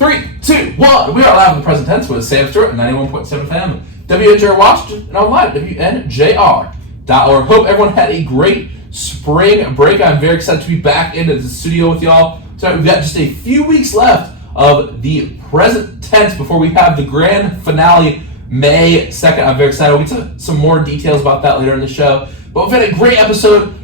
3, 2, 1. We are live in the present tense with Sam Stewart at 91.7 FM, WNJR Washington, and online at WNJR.org. Hope everyone had a great spring break. I'm very excited to be back into the studio with y'all. Tonight we've got just a few weeks left of the present tense before we have the grand finale May 2nd. I'm very excited. We'll get to some more details about that later in the show. But we've had a great episode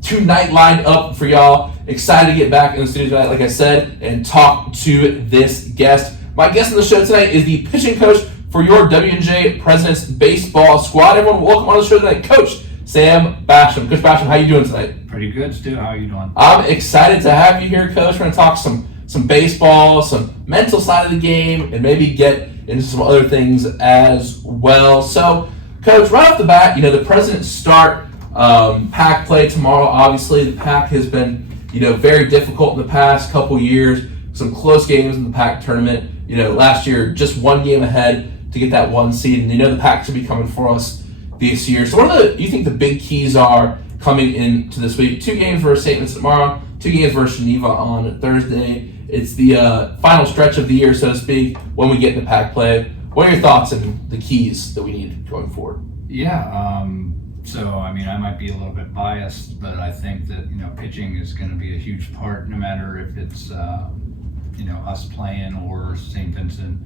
tonight lined up for y'all. Excited to get back in the studio tonight, like I said, and talk to this guest. My guest on the show tonight is the pitching coach for your WNJ Presidents Baseball squad. Everyone, welcome on the show tonight, Coach Sam Bashioum. Coach Bashioum, how you doing tonight? Pretty good, Stu. How are you doing? I'm excited to have you here, Coach. We're going to talk some baseball, some mental side of the game, and maybe get into some other things as well. So, Coach, right off the bat, the Presidents start PAC play tomorrow. Obviously, the PAC has been, very difficult in the past couple years. Some close games in the PAC tournament. Last year, just one game ahead to get that one seed, and the PAC should be coming for us this year. So, what do you think the big keys are coming into this week? 2 games versus St. Vincent tomorrow, 2 games versus Geneva on Thursday. It's the final stretch of the year, so to speak, when we get into PAC play. What are your thoughts and the keys that we need going forward? Yeah, I might be a little bit biased, but I think that, pitching is going to be a huge part, no matter if it's, us playing or St. Vincent.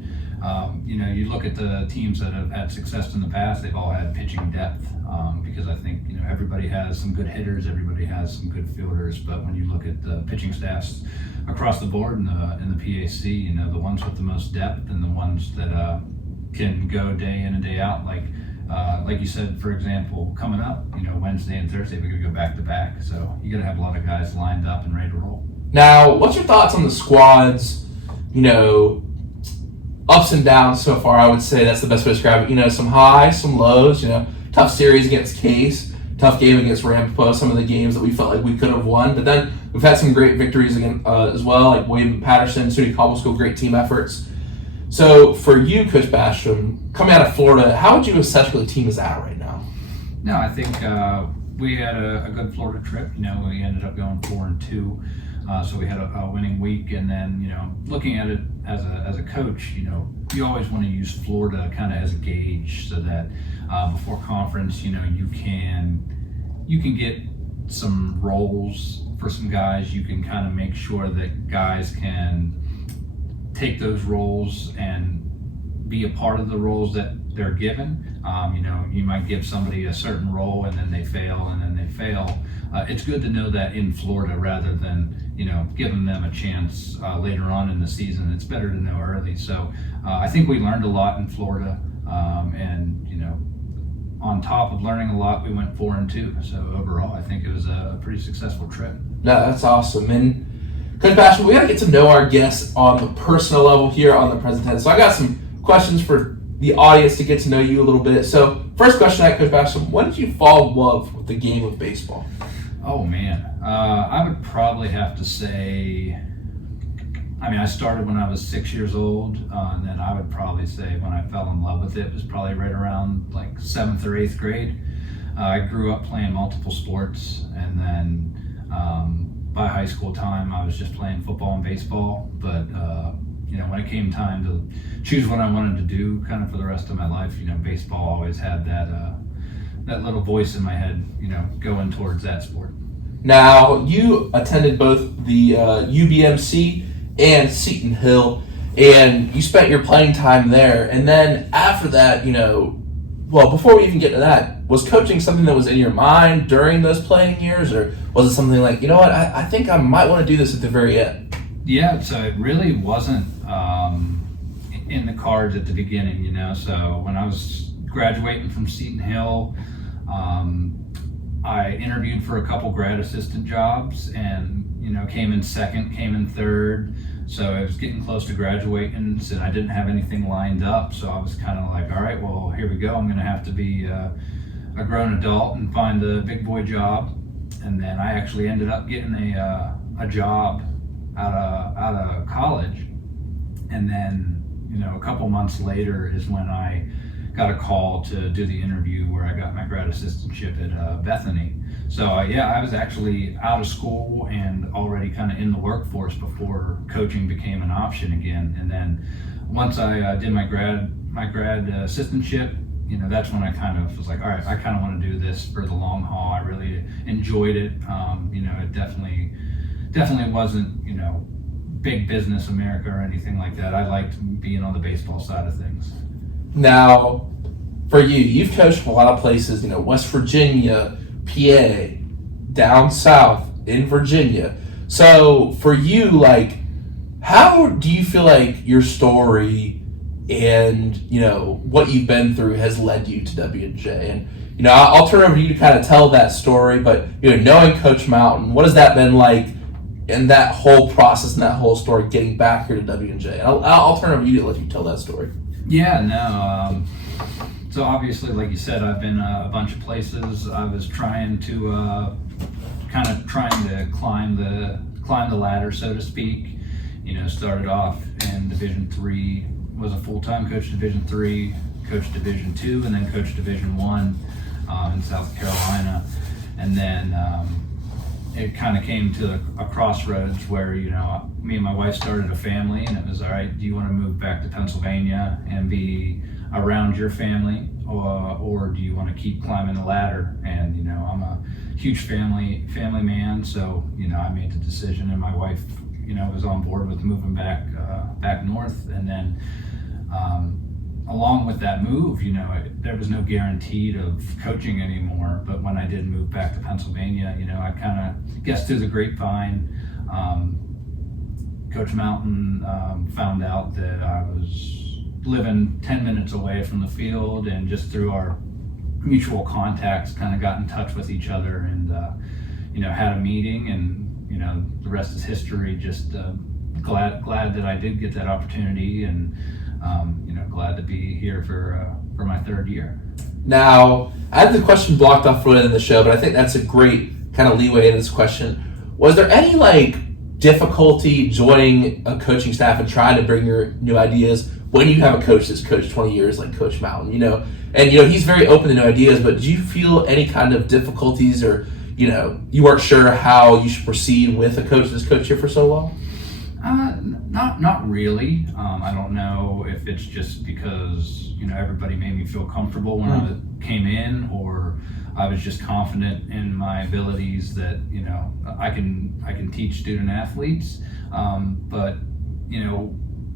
You look at the teams that have had success in the past, they've all had pitching depth, because I think, everybody has some good hitters, everybody has some good fielders, but when you look at the pitching staffs across the board in the PAC, the ones with the most depth and the ones that can go day in and day out, like you said, for example, coming up, Wednesday and Thursday, we're going to go back to back. So you got to have a lot of guys lined up and ready to roll. Now, what's your thoughts on the squads, ups and downs so far? I would say that's the best way to describe it. Some highs, some lows, tough series against Case, tough game against Ramapo, some of the games that we felt like we could have won. But then we've had some great victories again, as well, like William Patterson, SUNY Cobble School, great team efforts. So for you, Coach Bashioum, coming out of Florida, how would you assess where the team is at right now? No, I think we had a good Florida trip. We ended up going 4-2, so we had a winning week. And then, looking at it as a coach, you always want to use Florida kind of as a gauge, so that before conference, you can get some roles for some guys. You can kind of make sure that guys can take those roles and be a part of the roles that they're given. You might give somebody a certain role and then they fail and then they fail. It's good to know that in Florida rather than, giving them a chance later on in the season. It's better to know early. So I think we learned a lot in Florida, and on top of learning a lot, we went 4-2. So overall, I think it was a pretty successful trip. No, that's awesome. And Coach Bashioum, we got to get to know our guests on the personal level here on the present tense. So I got some questions for the audience to get to know you a little bit. So first question, Coach Bashioum, when did you fall in love with the game of baseball? Oh man, I would probably have to say, I started when I was 6 years old, and then I would probably say when I fell in love with it was probably right around 7th or 8th grade. I grew up playing multiple sports, and then by high school time, I was just playing football and baseball. But when it came time to choose what I wanted to do, kind of for the rest of my life, baseball always had that little voice in my head, going towards that sport. Now, you attended both the UBMC and Seton Hill, and you spent your playing time there. And then after that, before we even get to that, was coaching something that was in your mind during those playing years, or was it something like, I think I might want to do this at the very end? Yeah, so it really wasn't in the cards at the beginning, So when I was graduating from Seton Hill, I interviewed for a couple grad assistant jobs and, came in second, came in third. So I was getting close to graduating, and I didn't have anything lined up. So I was kind of like, all right, well, here we go. I'm going to have to be a grown adult and find a big boy job. And then I actually ended up getting a job out of college. And then, a couple months later is when I got a call to do the interview where I got my grad assistantship at Bethany. So I was actually out of school and already kind of in the workforce before coaching became an option again. And then once I did my grad assistantship, that's when I kind of was like, all right, I kind of want to do this for the long haul. I really enjoyed it. It definitely wasn't, big business America or anything like that. I liked being on the baseball side of things. Now, for you, you've coached a lot of places, West Virginia, PA, down south in Virginia. So for you, like, how do you feel like your story and, what you've been through has led you to W&J? And, I'll turn it over to you to kind of tell that story, but, knowing Coach Mountain, what has that been like in that whole process and that whole story getting back here to W&J? I'll turn it over to you to let you tell that story. Yeah, no. So obviously, like you said, I've been a bunch of places. I was trying to climb the ladder, so to speak. Started off in Division III, was a full-time coach Division III, coached Division II, and then coached Division I in South Carolina. And then it kind of came to a crossroads where, me and my wife started a family, and it was, all right, do you want to move back to Pennsylvania and be around your family, or do you want to keep climbing the ladder? And, I'm a huge family man, so, I made the decision, and my wife, was on board with moving back north. And then along with that move, there was no guarantee of coaching anymore. But when I did move back to Pennsylvania, I kind of guessed through the grapevine, Coach Mountain found out that I was living 10 minutes away from the field, and just through our mutual contacts kind of got in touch with each other, and had a meeting, and the rest is history. Just glad that I did get that opportunity, and glad to be here for my third year. Now, I had the question blocked off for in the show, but I think that's a great kind of leeway in this question. Was there any difficulty joining a coaching staff and trying to bring your new ideas when you have a coach that's coached 20 years like Coach Mountain? And he's very open to new ideas, but did you feel any kind of difficulties, or you weren't sure how you should proceed with a coach that's coached here for so long? Not really. I don't know if it's just because everybody made me feel comfortable when I came in, or I was just confident in my abilities that I can teach student athletes. But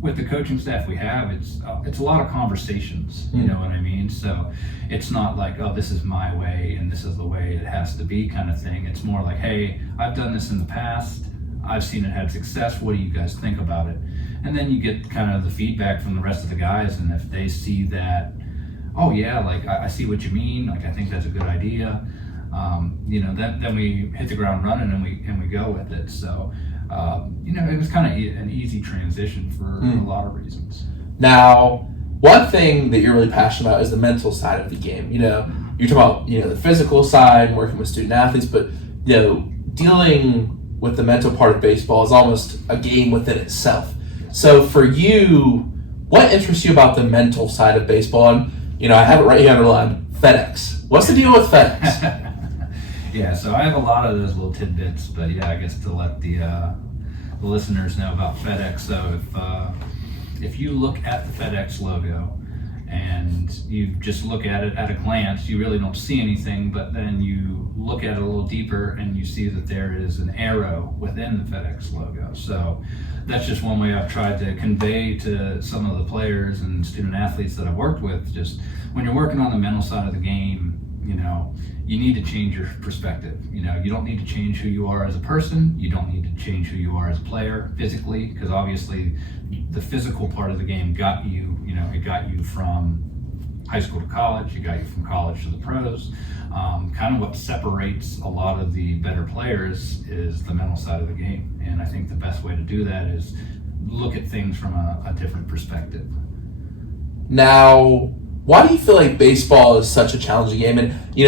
with the coaching staff we have, it's a lot of conversations. You know what I mean? So it's not like, oh, this is my way and this is the way it has to be kind of thing. It's more like, hey, I've done this in the past. I've seen it had success. What do you guys think about it? And then you get kind of the feedback from the rest of the guys, and if they see that, oh yeah, I see what you mean. I think that's a good idea. Then we hit the ground running, and we go with it. So it was kind of an easy transition for a lot of reasons. Now, one thing that you're really passionate about is the mental side of the game. You're talking about the physical side, working with student athletes, but dealing with the mental part of baseball is almost a game within itself. So for you, what interests you about the mental side of baseball? And I have it right here underlined, FedEx. What's the deal with FedEx? Yeah, so I have a lot of those little tidbits, but yeah, I guess to let the listeners know about FedEx. So if you look at the FedEx logo and you just look at it at a glance, you really don't see anything, but then you look at it a little deeper and you see that there is an arrow within the FedEx logo. So that's just one way I've tried to convey to some of the players and student athletes that I've worked with. Just when you're working on the mental side of the game, you need to change your perspective. You don't need to change who you are as a person. You don't need to change who you are as a player physically, because obviously the physical part of the game got you, it got you from high school to college, it got you from college to the pros. Kind of what separates a lot of the better players is the mental side of the game. And I think the best way to do that is look at things from a different perspective. Now, why do you feel like baseball is such a challenging game? And, we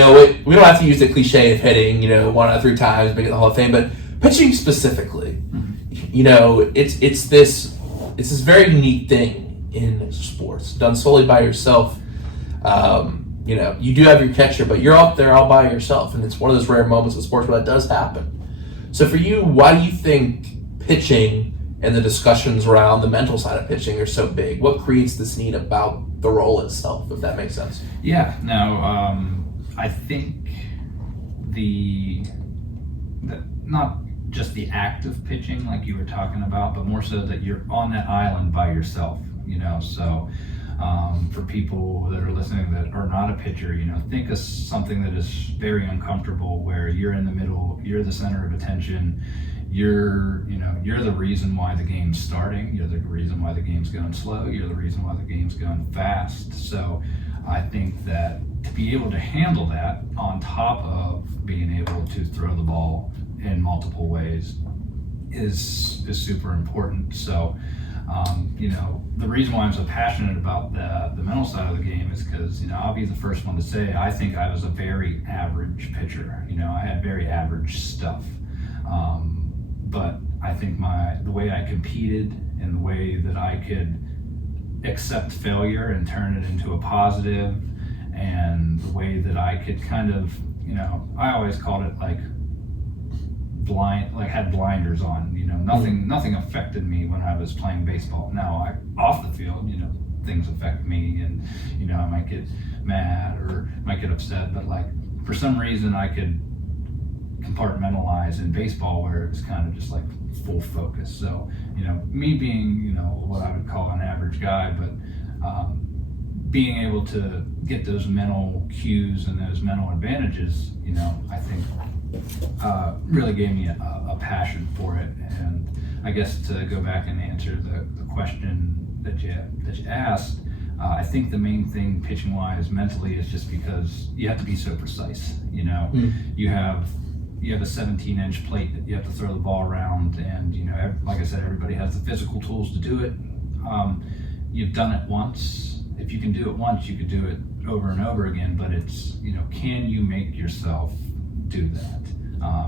don't have to use the cliche of hitting, 1 out of 3 times, making the Hall of Fame, but pitching specifically, it's this very unique thing in sports, done solely by yourself. You do have your catcher, but you're up there all by yourself, and it's one of those rare moments in sports where that does happen. So for you, why do you think pitching and the discussions around the mental side of pitching are so big? What creates this need about the role itself, if that makes sense? Yeah, no, I think not just the act of pitching like you were talking about, but more so that you're on that island by yourself, so for people that are listening that are not a pitcher, think of something that is very uncomfortable where you're in the middle, you're the center of attention, you're the reason why the game's starting, you're the reason why the game's going slow, you're the reason why the game's going fast. So I think that to be able to handle that on top of being able to throw the ball in multiple ways is super important. So the reason why I'm so passionate about the mental side of the game is because, I'll be the first one to say, I think I was a very average pitcher. I had very average stuff. But I think the way I competed and the way that I could accept failure and turn it into a positive, and the way that I could kind of, I always called it like had blinders on, nothing affected me when I was playing baseball. Now off the field, things affect me, and I might get mad or might get upset, but like for some reason I could compartmentalize in baseball where it was kind of just like full focus. So me being what I would call an average guy, but being able to get those mental cues and those mental advantages, I think really gave me a passion for it. And I guess to go back and answer the question that you asked, I think the main thing pitching wise mentally is just because you have to be so precise. You have a 17-inch plate that you have to throw the ball around, and like I said, everybody has the physical tools to do it. You've done it once. If you can do it once, you could do it over and over again, but it's can you make yourself do that?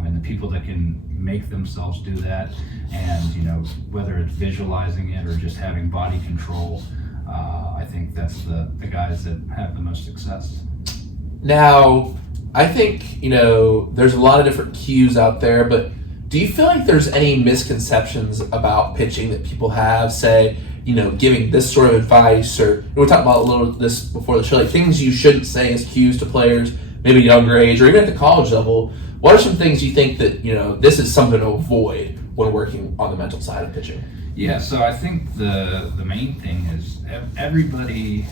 And the people that can make themselves do that, and whether it's visualizing it or just having body control, I think that's the guys that have the most success. Now, I think there's a lot of different cues out there, but do you feel like there's any misconceptions about pitching that people have, say, giving this sort of advice, or we talked about a little of this before the show, like things you shouldn't say as cues to players, maybe younger age or even at the college level? What are some things you think that, this is something to avoid when working on the mental side of pitching? Yeah, so I think the main thing is everybody's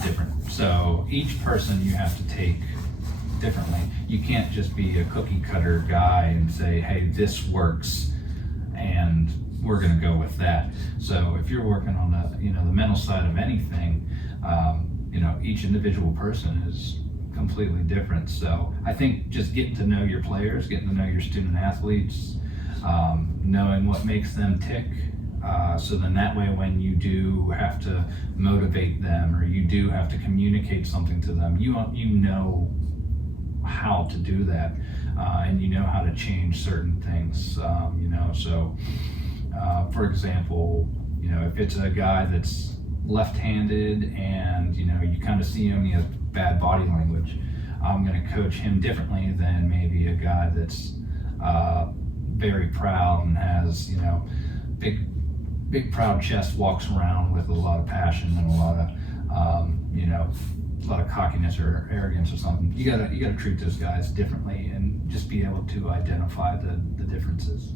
different. So each person you have to take differently. You can't just be a cookie cutter guy and say, hey, this works and we're going to go with that. So if you're working on the mental side of anything, each individual person is completely different. So I think just getting to know your players, getting to know your student athletes, knowing what makes them tick, so then that way when you do have to motivate them or you do have to communicate something to them, you know how to do that, and you know how to change certain things. So for example, if it's a guy that's left-handed and you kind of see him, he has bad body language, I'm going to coach him differently than maybe a guy that's very proud and has big proud chest, walks around with a lot of passion and a lot of cockiness or arrogance or something. You gotta treat those guys differently and just be able to identify the differences.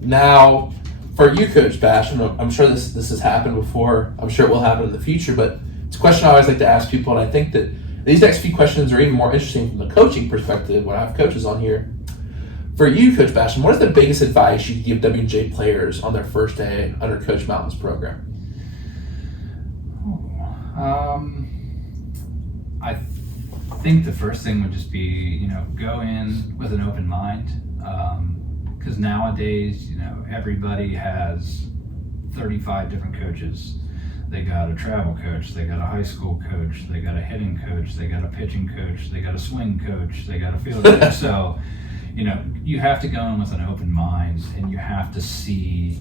Now, for you, Coach Bash, I'm sure this has happened before. I'm sure it will happen in the future, but it's a question I always like to ask people, and I think that these next few questions are even more interesting from the coaching perspective when I have coaches on here. For you, Coach Basham, what is the biggest advice you could give WJ players on their first day under Coach Mountain's program? I think the first thing would just be, go in with an open mind. Because nowadays, everybody has 35 different coaches. They got a travel coach, they got a high school coach, they got a hitting coach, they got a pitching coach, they got a swing coach, they got a field coach. So, you have to go in with an open mind, and you have to see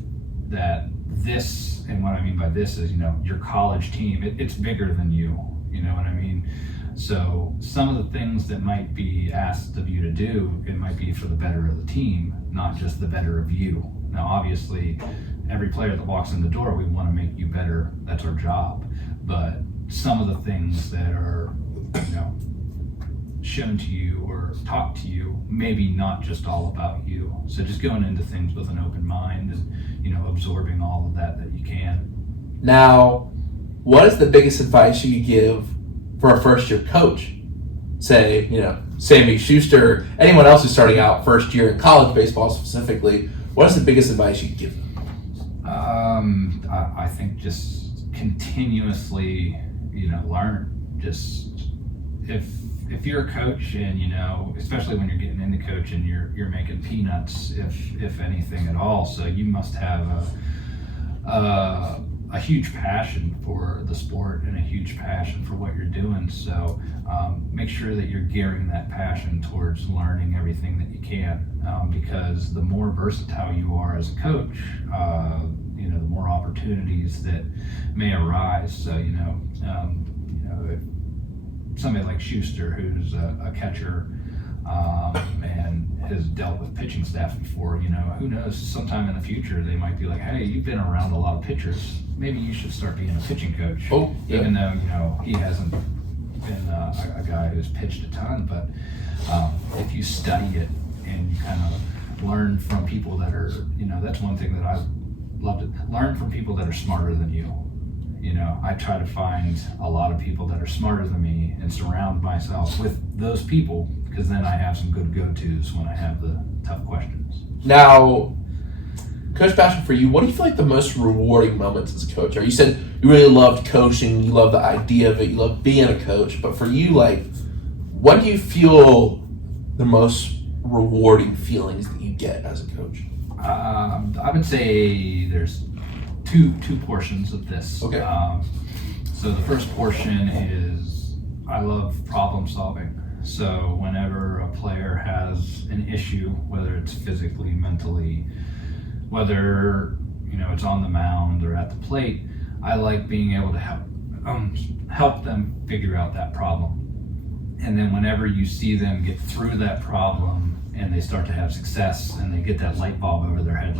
that this, and what I mean by this is, your college team, it's bigger than you. You know what I mean? So some of the things that might be asked of you to do, it might be for the better of the team, not just the better of you. Now, obviously, every player that walks in the door, we want to make you better. That's our job. But some of the things that are, shown to you or taught to you, maybe not just all about you. So just going into things with an open mind and, absorbing all of that you can. Now, what is the biggest advice you could give for a first-year coach? Say, Sam Bashioum, anyone else who's starting out first year in college baseball specifically, what is the biggest advice you could give them? I think just continuously, learn. Just if you're a coach and, especially when you're getting into coaching, you're making peanuts, if anything at all. So you must have a huge passion for the sport and a huge passion for what you're doing. So make sure that you're gearing that passion towards learning everything that you can, because the more versatile you are as a coach, the more opportunities that may arise. So, if somebody like Schuster, who's a catcher and has dealt with pitching staff before, who knows, sometime in the future they might be like, hey, you've been around a lot of pitchers, maybe you should start being a pitching coach. Oh, yeah. Even though he hasn't been a guy who's pitched a ton, but if you study it and you kind of learn from people that are, that's one thing that I love to learn from, people that are smarter than you. I try to find a lot of people that are smarter than me and surround myself with those people, because then I have some good go-tos when I have the tough questions. Now, Coach Bashioum, for you, what do you feel like the most rewarding moments as a coach are? You said you really loved coaching, you love the idea of it, you love being a coach, but for you, what do you feel the most rewarding feelings that you get as a coach? I would say there's two portions of this. Okay. So the first portion is I love problem solving. So whenever a player has an issue, whether it's physically, mentally, whether it's on the mound or at the plate, I like being able to help them figure out that problem. And then whenever you see them get through that problem and they start to have success and they get that light bulb over their head,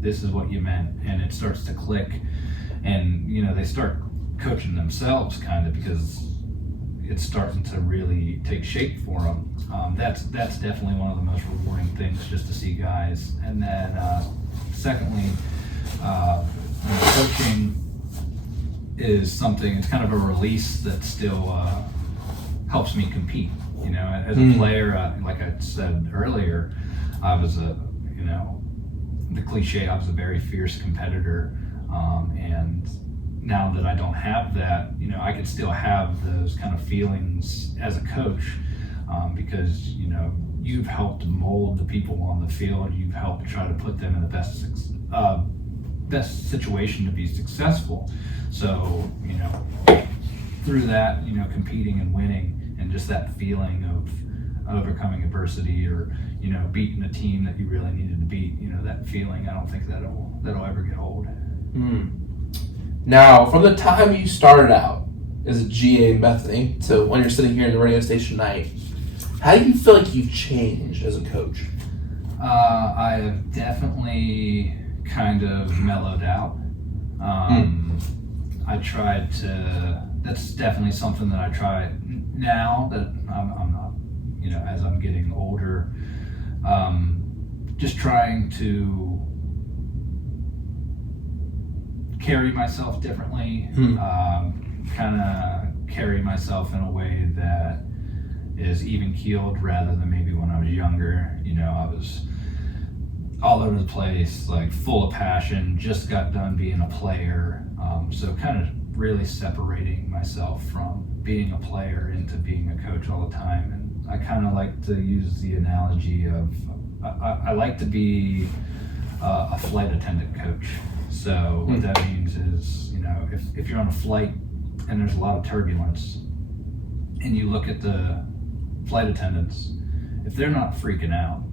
this is what you meant, and it starts to click, and they start coaching themselves kind of, because it's starting to really take shape for them. That's definitely one of the most rewarding things, just to see guys. And then secondly, coaching is something, it's kind of a release that still helps me compete. As a player, like I said earlier, I was the cliche, I was a very fierce competitor, and now that I don't have that, I can still have those kind of feelings as a coach, because you've helped mold the people on the field, you've helped try to put them in the best situation to be successful. So through that, competing and winning, and just that feeling of overcoming adversity, or beating a team that you really needed to beat, that feeling, I don't think that'll ever get old. Now, from the time you started out as a GA in Bethany to when you're sitting here in the radio station tonight, how do you feel like you've changed as a coach? I have definitely kind of mellowed out. I tried to, that's definitely something that I try now that I'm not, as I'm getting older, just trying to carry myself differently, kind of carry myself in a way that is even keeled, rather than maybe when I was younger. I was all over the place, full of passion, just got done being a player. So kind of really separating myself from being a player into being a coach all the time. And I kind of like to use the analogy of, I like to be a flight attendant coach. So what that means is, if you're on a flight and there's a lot of turbulence, and you look at the flight attendants, if they're not freaking out,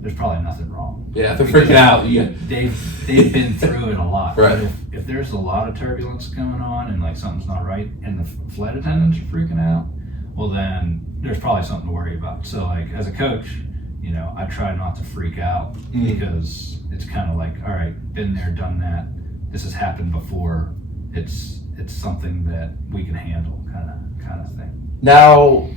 there's probably nothing wrong. Yeah, if they're freaking out, They've been through it a lot. Right. But if there's a lot of turbulence going on and like something's not right and the flight attendants are freaking out, well then there's probably something to worry about. So like as a coach, I try not to freak out because it's kind of like, all right, been there, done that. This has happened before. It's something that we can handle, kind of thing. Now,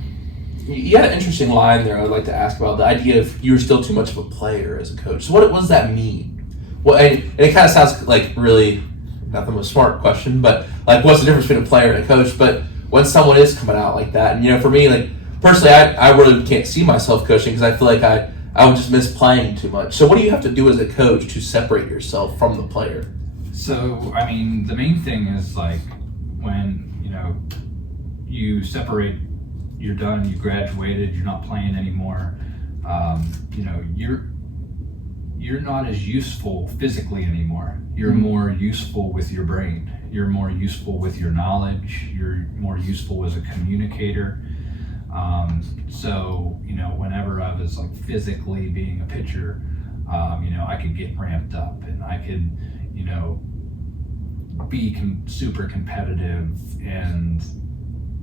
you had an interesting line there I would like to ask about, the idea of you're still too much of a player as a coach. So what does that mean? Well, and it kind of sounds like really not the most smart question, but like what's the difference between a player and a coach? But when someone is coming out like that, and for me, like personally, I really can't see myself coaching because I feel like I would just miss playing too much. So what do you have to do as a coach to separate yourself from the player? So, I mean, the main thing is like when, you separate, you're done, you graduated, you're not playing anymore, you're not as useful physically anymore. You're more useful with your brain. You're more useful with your knowledge. You're more useful as a communicator. So, whenever I was like physically being a pitcher, I could get ramped up and I could, be super competitive and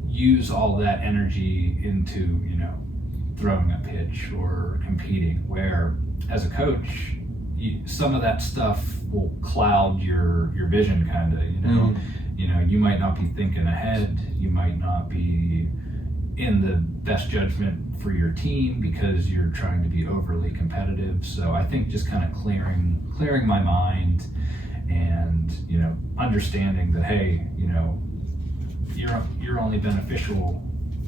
use all that energy into, throwing a pitch or competing, where as a coach, some of that stuff will cloud your vision kind of, you might not be thinking ahead. You might not be in the best judgment for your team because you're trying to be overly competitive. So I think just kind of clearing my mind and, understanding that, hey, you're only beneficial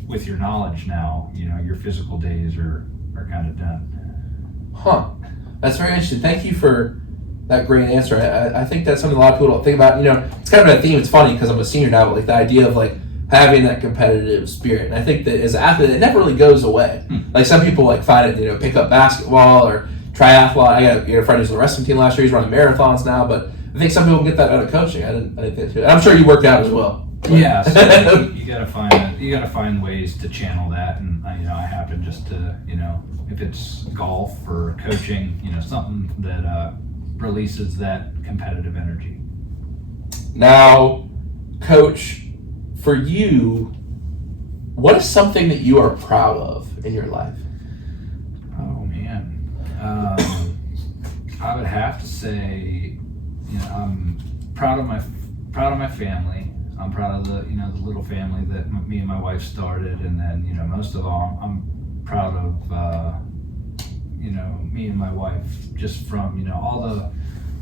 with your knowledge now. Your physical days are kind of done. Huh. That's very interesting. Thank you for that great answer. I think that's something a lot of people don't think about. It's kind of a theme. It's funny because I'm a senior now, but like the idea of like having that competitive spirit. And I think that as an athlete, it never really goes away. Like some people like find it, pick up basketball or triathlon. I got a friend who's on the wrestling team last year. He's running marathons now, but I think some people get that out of coaching. I didn't think so. And I'm sure you worked out as well. Yeah, so you gotta find ways to channel that, and I happen just to if it's golf or coaching, something that releases that competitive energy. Now, Coach, for you, what is something that you are proud of in your life? Oh man, I would have to say, I'm proud of my family. I'm proud of the the little family that me and my wife started, and then most of all, I'm proud of me and my wife just from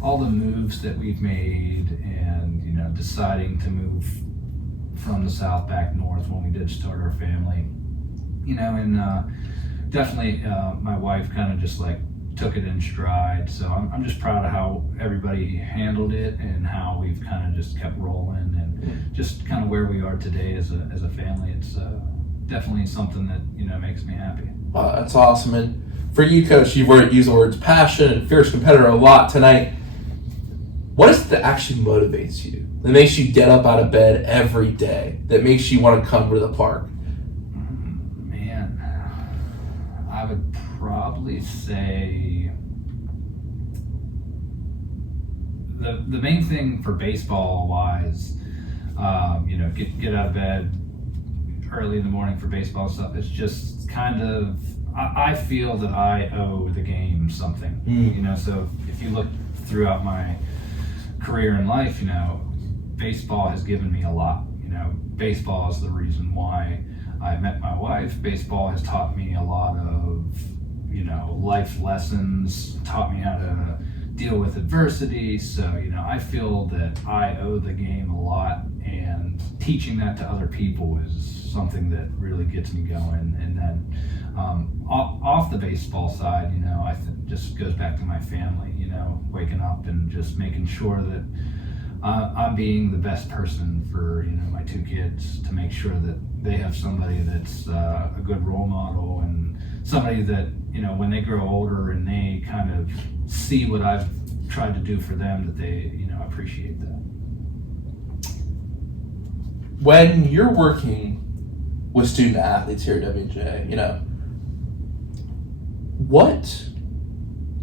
all the moves that we've made, and deciding to move from the south back north when we did start our family, and definitely my wife kind of just like took it in stride. So I'm just proud of how everybody handled it and how we've kind of just kept rolling and just kind of where we are today as a family. It's definitely something that makes me happy. That's awesome. And for you, Coach, you've used the words passion and fierce competitor a lot tonight. What is it that actually motivates you? That makes you get up out of bed every day? That makes you want to come to the park? Man, I would probably say the main thing for baseball wise, get out of bed early in the morning for baseball stuff. It's just kind of, I feel that I owe the game something. So if you look throughout my career in life, baseball has given me a lot. Baseball is the reason why I met my wife. Baseball has taught me a lot of life lessons, taught me how to deal with adversity. So I feel that I owe the game a lot, and teaching that to other people is something that really gets me going. And then off the baseball side, I think just goes back to my family, waking up and just making sure that I'm being the best person for my two kids, to make sure that they have somebody that's a good role model, and somebody that when they grow older and they kind of see what I've tried to do for them, that they appreciate that. When you're working with student athletes here at Dubjay, what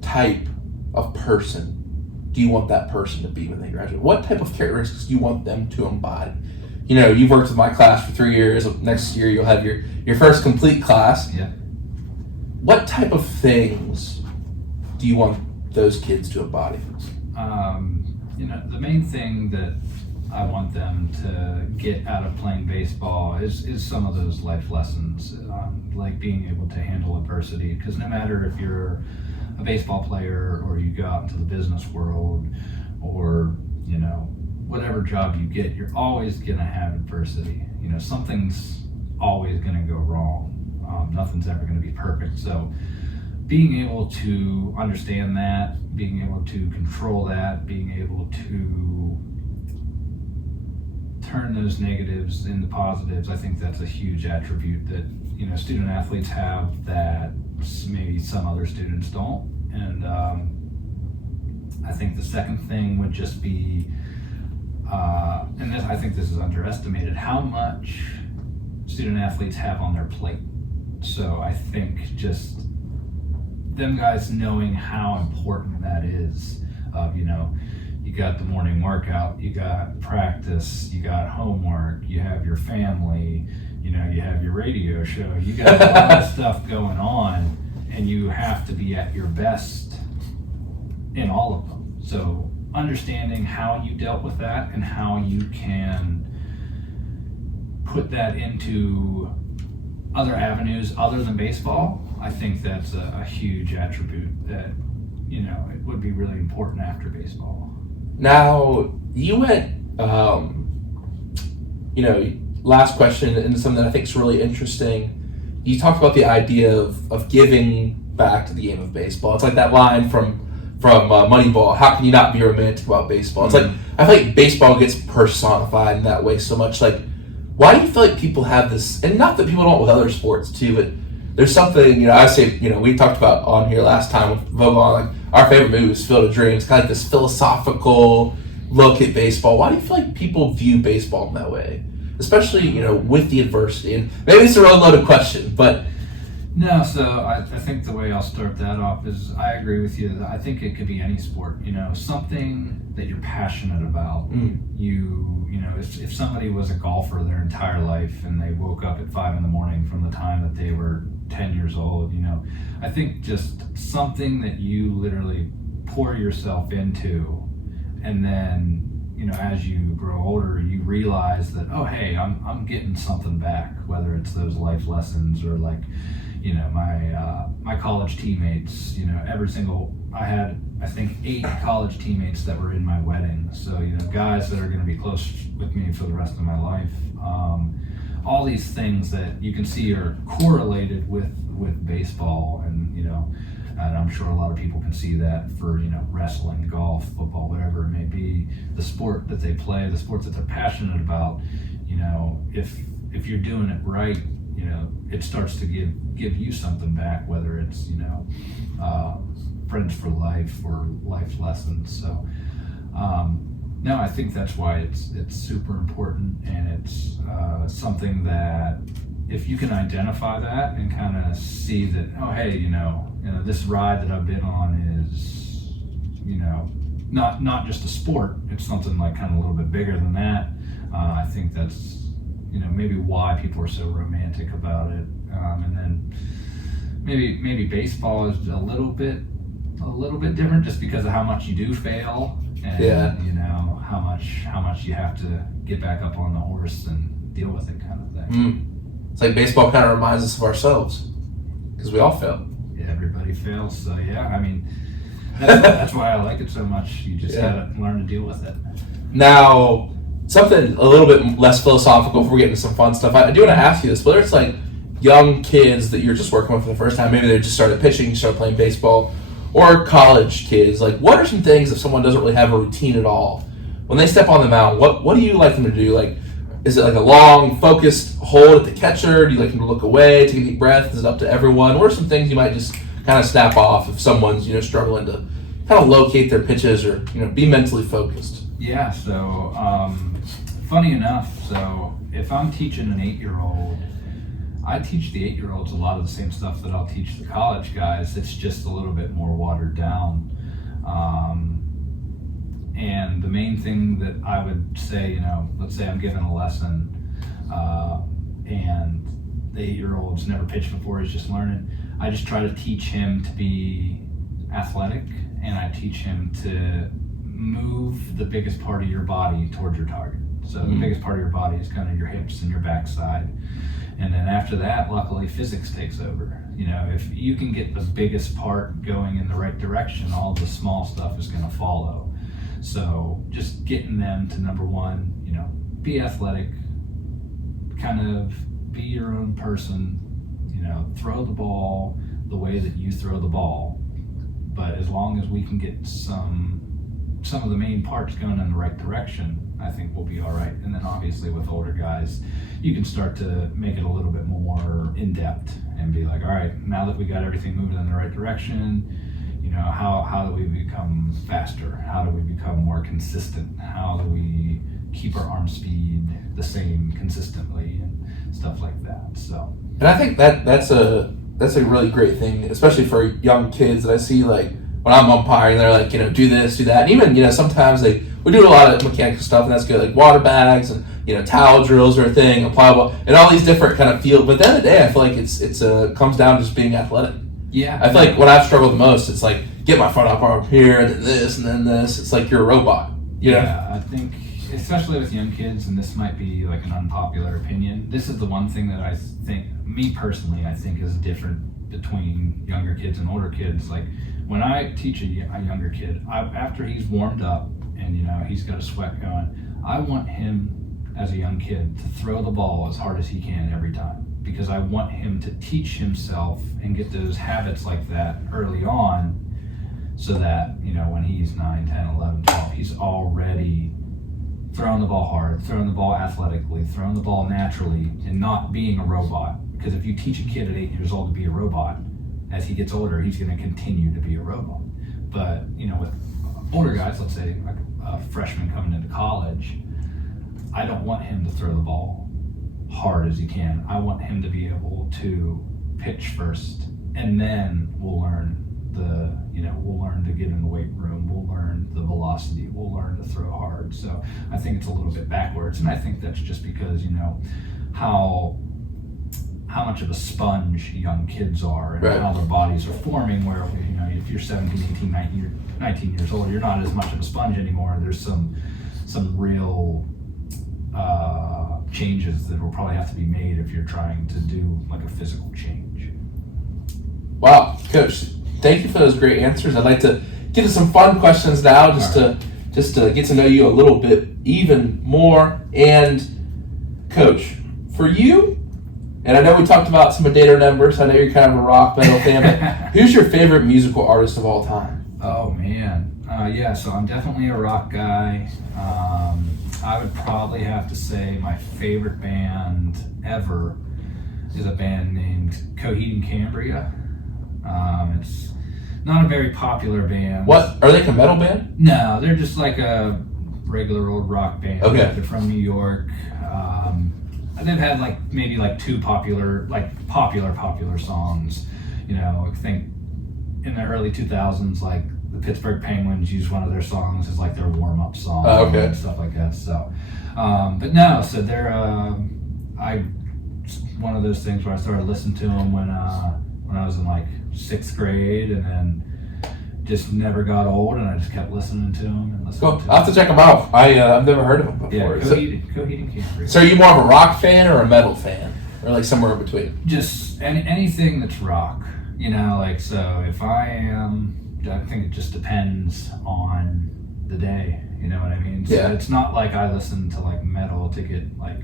type of person do you want that person to be when they graduate? What type of characteristics do you want them to embody? You've worked with my class for 3 years. Next year you'll have your first complete class. Yeah. What type of things do you want those kids to embody? The main thing that I want them to get out of playing baseball is some of those life lessons, like being able to handle adversity. Because no matter if you're a baseball player or you go out into the business world or, whatever job you get, you're always going to have adversity. Something's always going to go wrong. Nothing's ever going to be perfect. So being able to understand that, being able to control that, being able to turn those negatives into positives, I think that's a huge attribute that student athletes have that maybe some other students don't. And I think the second thing would just be, I think this is underestimated, how much student athletes have on their plate. So I think just them guys knowing how important that is. You got the morning workout, you got practice, you got homework, you have your family, you have your radio show, you got a lot of stuff going on, and you have to be at your best in all of them. So understanding how you dealt with that and how you can put that into other avenues other than baseball, I think that's a huge attribute that, it would be really important after baseball. Now, you went, last question, into something that I think is really interesting. You talked about the idea of giving back to the game of baseball. It's like that line from Moneyball, how can you not be romantic about baseball? It's like, I feel like baseball gets personified in that way so much. Like, why do you feel like people have this, and not that people don't with other sports too, but there's something, I say, we talked about on here last time with Vogon, like, our favorite movie was Field of Dreams, kind of like this philosophical look at baseball. Why do you feel like people view baseball in that way? Especially, with the adversity. And maybe it's a real loaded question, but... No, so I think the way I'll start that off is I agree with you. I think it could be any sport, something that you're passionate about. If somebody was a golfer their entire life and they woke up at 5 a.m. from the time that they were 10 years old, I think just something that you literally pour yourself into, and then, as you grow older, you realize that, oh, hey, I'm getting something back, whether it's those life lessons or like, my college teammates, I had, I think, 8 college teammates that were in my wedding. So, guys that are going to be close with me for the rest of my life. All these things that you can see are correlated with baseball, and and I'm sure a lot of people can see that for wrestling, golf, football, whatever it may be. The sport that they play, the sports that they're passionate about. If you're doing it right, it starts to give you something back, whether it's friends for life or life lessons. So no, I think that's why it's super important, and it's something that if you can identify that and kind of see that, oh, hey, this ride that I've been on is, not just a sport. It's something like kind of a little bit bigger than that. I think that's, maybe why people are so romantic about it. And then maybe baseball is a little bit different just because of how much you do fail, and how much you have to get back up on the horse and deal with it, kind of thing. It's like baseball kind of reminds us of ourselves, because we all fail. Yeah, everybody fails. So that's why I like it so much. You just gotta learn to deal with it. Now, something a little bit less philosophical before we get into some fun stuff. I do want to ask you this, whether it's like young kids that you're just working with for the first time, maybe they just started pitching, started playing baseball, or college kids, like what are some things if someone doesn't really have a routine at all, when they step on the mound, what do you like them to do? Like, is it like a long, focused hold at the catcher? Do you like them to look away, take a deep breath? Is it up to everyone? What are some things you might just kind of snap off if someone's, struggling to kind of locate their pitches or, be mentally focused? Yeah, so funny enough, so if I'm teaching an 8-year-old, I teach the 8-year-olds a lot of the same stuff that I'll teach the college guys. It's just a little bit more watered down. And the main thing that I would say, you know, let's say I'm giving a lesson and the 8-year-old's never pitched before, he's just learning. I just try to teach him to be athletic, and I teach him to move the biggest part of your body towards your target. So the biggest part of your body is kind of your hips and your backside. And then after that, luckily, physics takes over. You know, if you can get the biggest part going in the right direction, all the small stuff is going to follow. So just getting them to, number one, you know, be athletic, kind of be your own person, you know, throw the ball the way that you throw the ball. But as long as we can get some of the main parts going in the right direction, I think we'll be all right. And then obviously with older guys, you can start to make it a little bit more in-depth and be like, all right, now that we got everything moving in the right direction, you know, how do we become faster? How do we become more consistent? How do we keep our arm speed the same consistently and stuff like that? So, and I think that's a really great thing, especially for young kids that I see, like when I'm umpiring, they're like, you know, do this, do that. And even, you know, sometimes we do a lot of mechanical stuff, and that's good, like water bags and, you know, towel drills are a thing, apply ball, and all these different kind of fields. But at the end of the day, I feel like it comes down to just being athletic. Yeah. I feel like when I've struggled the most, it's like, get my front up arm here, and then this, and then this. It's like you're a robot. You know? Yeah, I think, especially with young kids, and this might be like an unpopular opinion, this is the one thing that I think, me personally, I think is different between younger kids and older kids. Like, when I teach a younger kid, after he's warmed up and, you know, he's got a sweat going, I want him as a young kid to throw the ball as hard as he can every time, because I want him to teach himself and get those habits like that early on, so that, you know, when he's 9, 10, 11, 12, he's already throwing the ball hard, throwing the ball athletically, throwing the ball naturally, and not being a robot. Because if you teach a kid at 8 years old to be a robot, as he gets older, he's going to continue to be a robot. But, you know, with older guys, let's say like a freshman coming into college, I don't want him to throw the ball hard as he can. I want him to be able to pitch first, and then we'll learn to get in the weight room, we'll learn the velocity, we'll learn to throw hard. So I think it's a little bit backwards, and I think that's just because, you know, how much of a sponge young kids are, and right, how their bodies are forming, where, you know, if you're 17, 18, 19 years old, you're not as much of a sponge anymore. There's some real changes that will probably have to be made if you're trying to do like a physical change. Wow, Coach, thank you for those great answers. I'd like to get to some fun questions now, just to get to know you a little bit even more. And Coach, for you, and I know we talked about some potato numbers. I know you're kind of a rock metal fan, but who's your favorite musical artist of all time? Oh man, yeah. So I'm definitely a rock guy. I would probably have to say my favorite band ever is a band named Coheed and Cambria. It's not a very popular band. What? Are they a metal band? No, they're just like a regular old rock band. Okay. They're from New York. They've had like maybe like two popular songs. You know, I think in the early 2000s, like the Pittsburgh Penguins used one of their songs as like their warm-up song and stuff like that. So, but no, so they're one of those things where I started listening to them when I was in like 6th grade, and then just never got old, and I just kept listening to them and listening to them. I'll have to check them out. I've never heard of them before. Yeah, Coheed and Cambria. So are you more of a rock fan or a metal fan? Or like somewhere in between? Just anything that's rock, you know, like, so if I think it just depends on the day, you know what I mean? So yeah. It's not like I listen to like metal to get like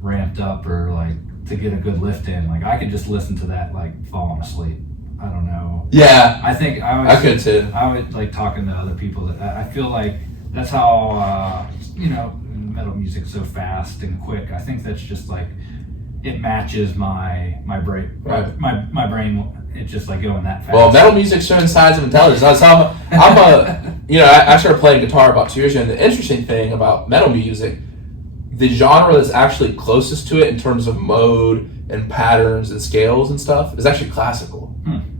ramped up or like to get a good lift in. Like I could just listen to that like falling asleep. I don't know. Yeah. I think I could too. I would like talking to other people that I feel like that's how, you know, metal music's so fast and quick. I think that's just like, it matches my brain. Right. My brain, it's just like going that fast. Well, metal music's showing signs of intelligence. So I started playing guitar about 2 years ago, and the interesting thing about metal music, the genre that's actually closest to it in terms of mode and patterns and scales and stuff is actually classical.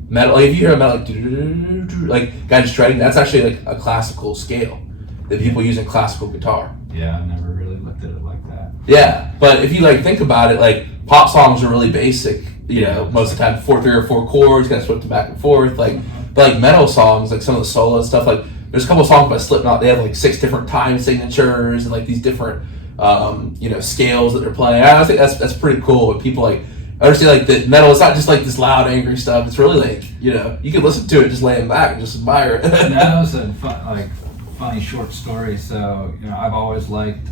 Metal, like if you hear a metal like guy just shredding, that's actually like a classical scale that people use in classical guitar. Yeah, I never really looked at it like that. Yeah, but if you like think about it, like pop songs are really basic. You know, most of the time 3 or 4 chords, kind of switch them back and forth. Like, but like metal songs, like some of the solo stuff, like there's a couple of songs by Slipknot. They have like 6 different time signatures and like these different scales that they're playing. I think that's pretty cool. When people like understand like that metal, it's not just like this loud, angry stuff. It's really like you can listen to it just laying back and just admire it. That was a funny short story. So I've always liked,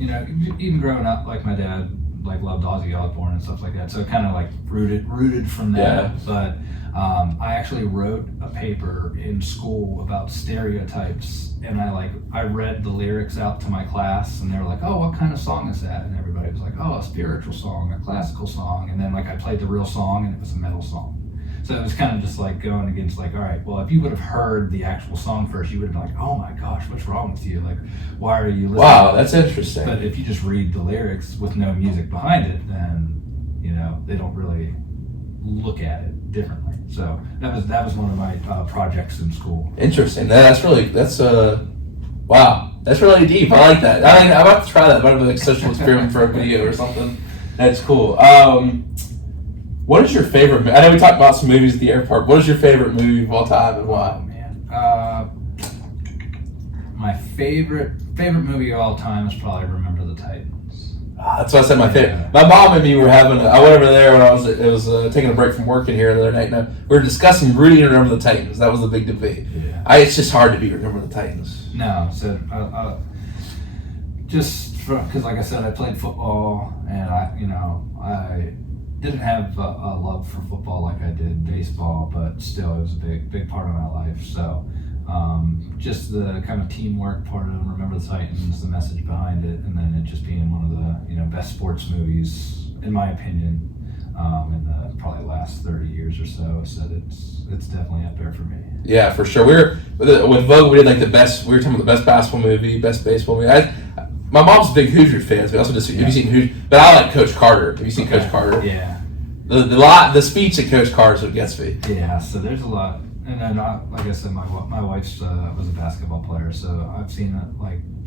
even growing up, like my dad loved Ozzy Osbourne and stuff like that. So kind of like rooted from that. Yeah. But I actually wrote a paper in school about stereotypes, and I read the lyrics out to my class, and they were like, "Oh, what kind of song is that?" And everybody was like, "Oh, a spiritual song, a classical song." And then I played the real song, and it was a metal song. So it was kind of just like going against all right, well, if you would have heard the actual song first, you would have been like, oh my gosh, what's wrong with you? Like, why are you listening? Wow, that's interesting. But if you just read the lyrics with no music behind it, then, they don't really look at it differently. So that was one of my projects in school. Interesting. That's wow. That's really deep. I like that. I'm about to try that. Might be like social experiment for a video or something. That's cool. What is your favorite? I know we talked about some movies at the airport. What is your favorite movie of all time and why? Oh man, my favorite movie of all time is probably Remember the Titans. That's what I said. My favorite. My mom and me were I went over there when I was taking a break from working here the other night. And we were discussing Rudy and Remember the Titans. That was the big debate. Yeah. It's just hard to beat Remember the Titans. No, so because like I said, I played football, and I didn't have a love for football like I did baseball, but still it was a big part of my life. So just the kind of teamwork part of Remember the Titans, the message behind it, and then it just being one of the best sports movies in my opinion in the probably last 30 years or so. So it's definitely up there for me. Yeah, for sure. With Vogue, we did like the best. We were talking about the best basketball movie, best baseball movie. My mom's a big Hoosier fan. So we also have you seen Hoosier? But I like Coach Carter. Have you seen Coach Carter? Yeah. The speech at Coach Carter is what gets me. Yeah. So there's a lot, and then like I said, my wife's was a basketball player, so I've seen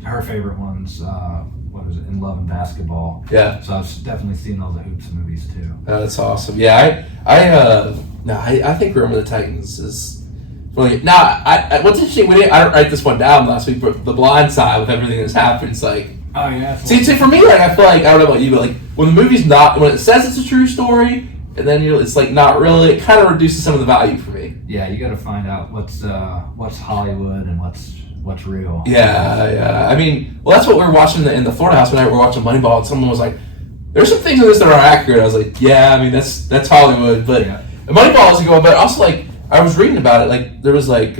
her favorite ones. What was it? In Love and Basketball. Yeah. So I've definitely seen all the hoops movies too. Oh, that's awesome. Yeah. I think Remember the Titans is. Really, now, what's interesting, I didn't write this one down last week, but The Blind Side with everything that's happened, it's like... Oh, yeah. See, for me, I feel like, I don't know about you, but when the movie's when it says it's a true story, and then it's not really, it kind of reduces some of the value for me. Yeah, you got to find out what's Hollywood and what's real. Yeah. I mean, that's what we were watching in the Florida house tonight. We were watching Moneyball, and someone was like, there's some things in this that are accurate. I was like, yeah, I mean, that's Hollywood, but Moneyball isn't going, but also, I was reading about it, there was Barry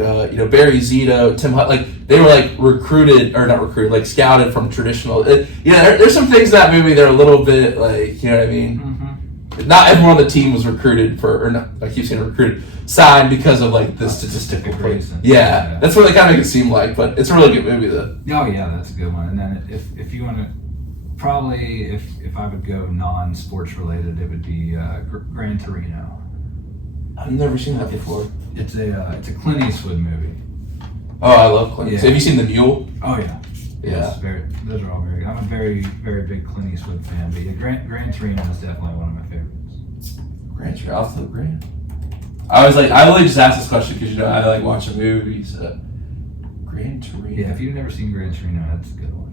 Zito, Tim Hunt, they were recruited, or not recruited, scouted from traditional, there's some things in that movie that are a little bit you know what I mean? Mm-hmm. Not everyone on the team was recruited I keep saying recruited, signed because of the statistical reason. Yeah, that's what they kind of make it seem like, but it's a really good movie though. Oh yeah, that's a good one. And then if you want to, probably if I would go non-sports related, it would be Gran Torino. I've never seen that before. It's a Clint Eastwood movie. Oh, I love Clint. Yeah. So have you seen The Mule? Oh yeah. Yeah. Those are all very good. I'm a very, very big Clint Eastwood fan, but yeah, Gran Torino is definitely one of my favorites. Gran Torino, I'll flip Gran. I really just asked this question because I like watching movies. Gran Torino. Yeah, if you've never seen Gran Torino, that's a good one.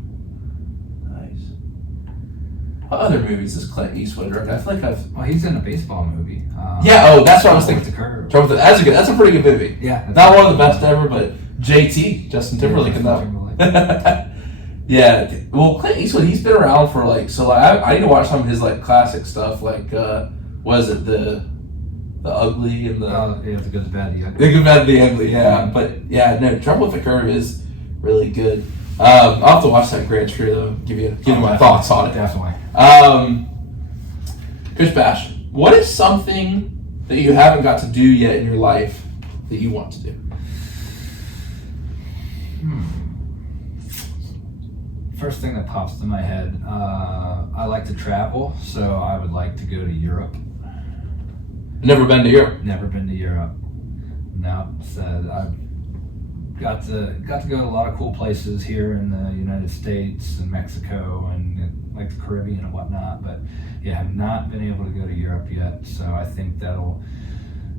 Nice. What other movies does Clint Eastwood direct? I feel like Well, he's in a baseball movie. That's what I was thinking. That's a pretty good movie. Yeah. Not one of the best ever, but JT, Justin Timberlake in that one. Yeah. Well, Clint Eastwood, he's been around for I need to watch some of his classic stuff. Was it the Ugly and the the Good, the Bad, the Ugly. The Good, Bad, the Ugly. Yeah, but yeah, no, Trouble with the Curve is really good. I'll have to watch that Gran Torino though. Give you my thoughts on it. Definitely. Coach Bash, what is something that you haven't got to do yet in your life that you want to do? first thing that pops to my head, I like to travel, so I would like to go to Europe. Never been to Europe? Never been to Europe. No, so I've got to go to a lot of cool places here in the United States and Mexico and like the Caribbean and whatnot, but yeah, have not been able to go to Europe yet. So I think that'll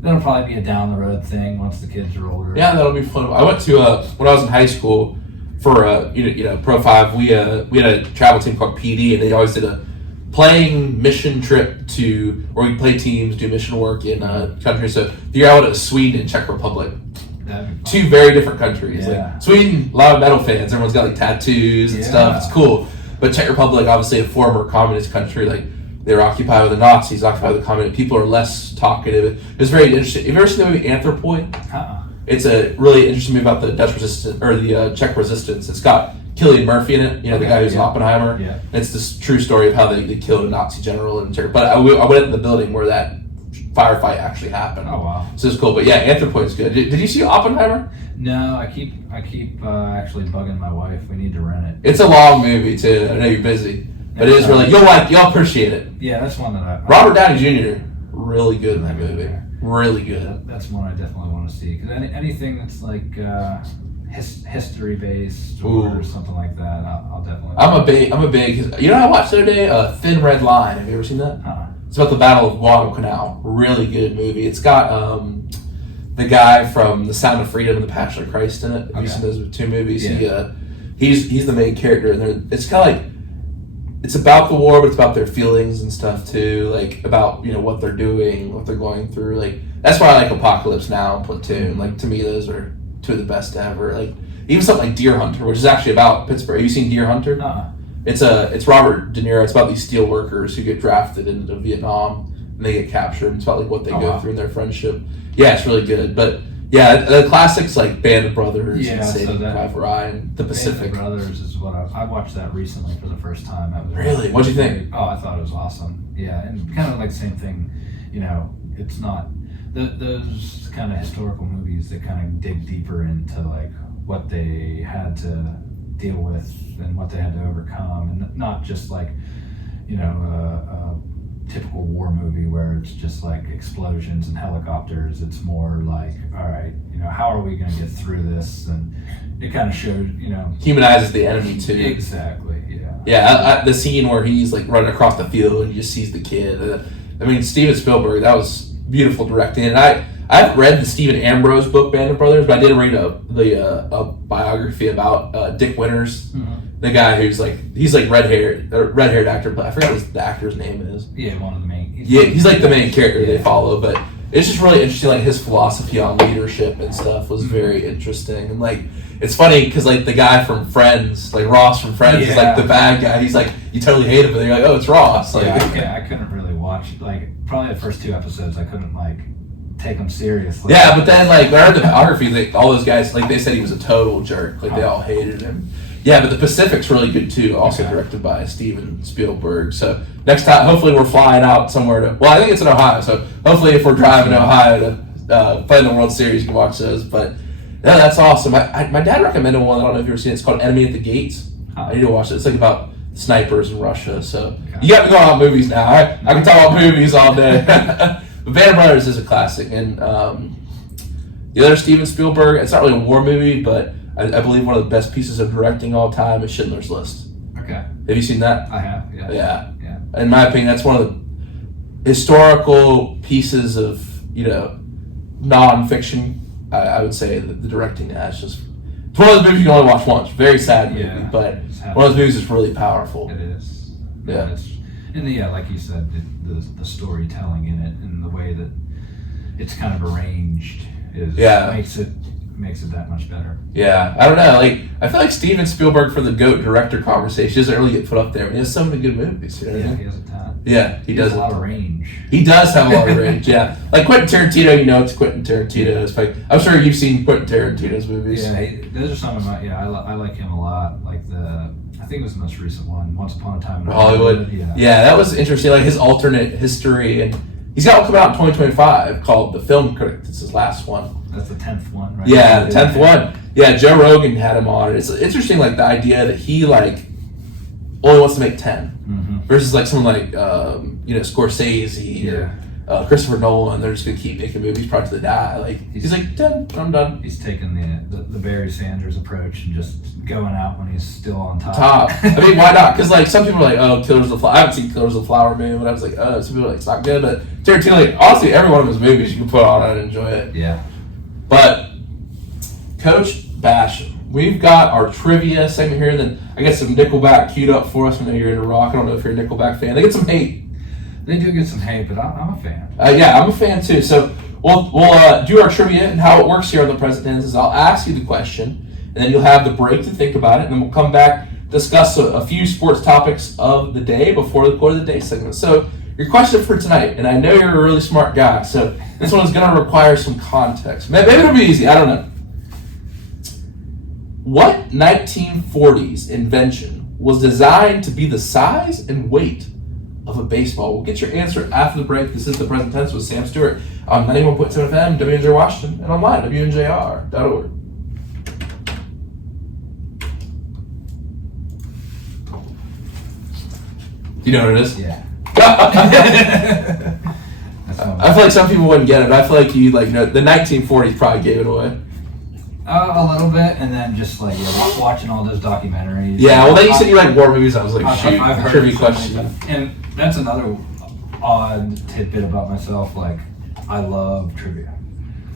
probably be a down the road thing once the kids are older. Yeah, that'll be fun. I went to when I was in high school for Pro 5. We had a travel team called PD, and they always did a playing mission trip to where we play teams, do mission work in countries. So the year I went to Sweden and Czech Republic. Two very different countries. Yeah. Like Sweden, a lot of metal fans. Everyone's got like tattoos and stuff. It's cool. But Czech Republic, obviously a former communist country, like they were occupied by the Nazis, occupied by the communists. People are less talkative. It's very interesting. Have you ever seen the movie Anthropoid? It's a really interesting movie about the Dutch resistance or the Czech resistance. It's got Cillian Murphy in it. The guy who's in Oppenheimer. Yeah. It's this true story of how they killed a Nazi general in Czech. But I went in the building where that firefight actually happened. Oh wow! So it's cool. But yeah, Anthropoid's good. Did you see Oppenheimer? No, I keep actually bugging my wife. We need to rent it. It's a long movie too. I know you're busy, but it is really you'll appreciate it. Yeah, that's one that Robert Downey Jr. really good in that movie. Really good. That's one I definitely want to see because anything that's like history based or something like that, I'll definitely. I'm a big. You know what I watched the other day? Thin Red Line. Have you ever seen that? It's about the Battle of Guadalcanal. Really good movie. It's got the guy from The Sound of Freedom and The Passion of Christ in it. Have you seen those two movies? Yeah. He's the main character, and it's kind of like it's about the war, but it's about their feelings and stuff too, like about what they're doing, what they're going through. Like that's why I like Apocalypse Now and Platoon. Like to me, those are two of the best ever. Like even something like Deer Hunter, which is actually about Pittsburgh. Have you seen Deer Hunter? It's Robert De Niro. It's about these steel workers who get drafted into Vietnam and they get captured. It's about like what they go through in their friendship. Yeah, it's really good. But yeah, the classics like Band of Brothers and Saving Private Ryan, The Pacific. Band of Brothers is what I watched that recently for the first time. Really? What'd you think? Oh, I thought it was awesome. Yeah, and kind of like the same thing. It's not those kind of historical movies that kind of dig deeper into like what they had to deal with and what they had to overcome, and not just like a typical war movie where it's just like explosions and helicopters. It's more like, all right, how are we going to get through this? And it kind of shows, humanizes the enemy too. Exactly. Yeah. Yeah. The scene where he's like running across the field and he just sees the kid. I mean, Steven Spielberg. That was beautiful directing, and I've read the Stephen Ambrose book, Band of Brothers, but I did read a biography about Dick Winters, the guy who's he's red-haired actor, but I forgot what the actor's name is. Yeah, one of the main. He's like the main character they follow, but it's just really interesting. Like his philosophy on leadership and stuff was very interesting, and like it's funny because like the guy from Friends, like Ross from Friends, is like the bad guy. He's like you totally hate him, but you're like, oh, it's Ross. Like, I couldn't really watch probably the first 2 episodes. I couldn't take him seriously. Yeah, but then when I heard the biography, all those guys they said he was a total jerk. Like they all hated him. Yeah, but the Pacific's really good too. Also directed by Steven Spielberg. So next time, hopefully we're flying out somewhere to. Well, I think it's in Ohio. So hopefully, if we're driving to Ohio to play in the World Series, you can watch those. But yeah, that's awesome. My dad recommended one. I don't know if you've ever seen it. It's called Enemy at the Gates. I need to watch it. It's like about snipers in Russia. So you got to go on movies now. I can talk about movies all day. But Band of Brothers is a classic, and the other Steven Spielberg. It's not really a war movie, but I believe one of the best pieces of directing all time is Schindler's List. Okay. Have you seen that? I have. Yeah. Yeah. In my opinion, that's one of the historical pieces of non-fiction. I would say that the directing has just. It's one of those movies you can only watch once. Very sad movie, but one of those movies is really powerful. It is. Yeah. And like you said, the storytelling in it and the way that it's kind of arranged makes it that much better. Yeah, I don't know. I feel like Steven Spielberg for the GOAT director conversation doesn't really get put up there. I mean, he has so many good movies. He has a ton. Yeah, he does a lot of range. He does have a lot of range. Yeah, like Quentin Tarantino. It's Quentin Tarantino. Like, I'm sure you've seen Quentin Tarantino's movies. Yeah, those are some of my. Yeah, I like him a lot. Like I think it was the most recent one, Once Upon a Time in Hollywood. Yeah, that was interesting. Like his alternate history, and he's got one coming out in 2025 called The Film Critic. It's his last one. That's the 10th one, right? Yeah, the 10th one. Yeah, Joe Rogan had him on. It's interesting, the idea that he only wants to make 10. Mm-hmm. Versus like someone like Scorsese or Christopher Nolan. They're just gonna keep making movies probably to the die. Like he's like 10, I'm done. He's taking the Barry Sanders approach and just going out when he's still on top. I mean, why not? Because like some people are like, oh, Killers of the Flower. I haven't seen Killers of the Flower Moon, but I was like, oh, some people are like, it's not good. But Tarantino, like honestly, every one of his movies you can put on and enjoy it. Yeah. But Coach Bashioum, we've got our trivia segment here, and then I got some Nickelback queued up for us. I know you're into rock. I don't know if you're a Nickelback fan. They get some hate. They do get some hate, but I'm a fan. Yeah, I'm a fan too. So we'll do our trivia, and how it works here on the Present Tense is I'll ask you the question, and then you'll have the break to think about it, and then we'll come back, discuss a few sports topics of the day before the quote of the day segment. So your question for tonight, and I know you're a really smart guy, so this one is going to require some context. Maybe it'll be easy. I don't know. What 1940s invention was designed to be the size and weight of a baseball? We'll get your answer after the break. This is the Present Tense with Sam Stewart on 91.7 FM, WNJ Washington, and online, WNJR.org. Do you know what it is? Yeah. I feel like some people wouldn't get it. I feel like you know the 1940s probably gave it away. A little bit, and then just like watching all those documentaries. Yeah, well then you said you like war movies. I was like, shoot, I've heard trivia question. And that's another odd tidbit about myself. Like, I love trivia.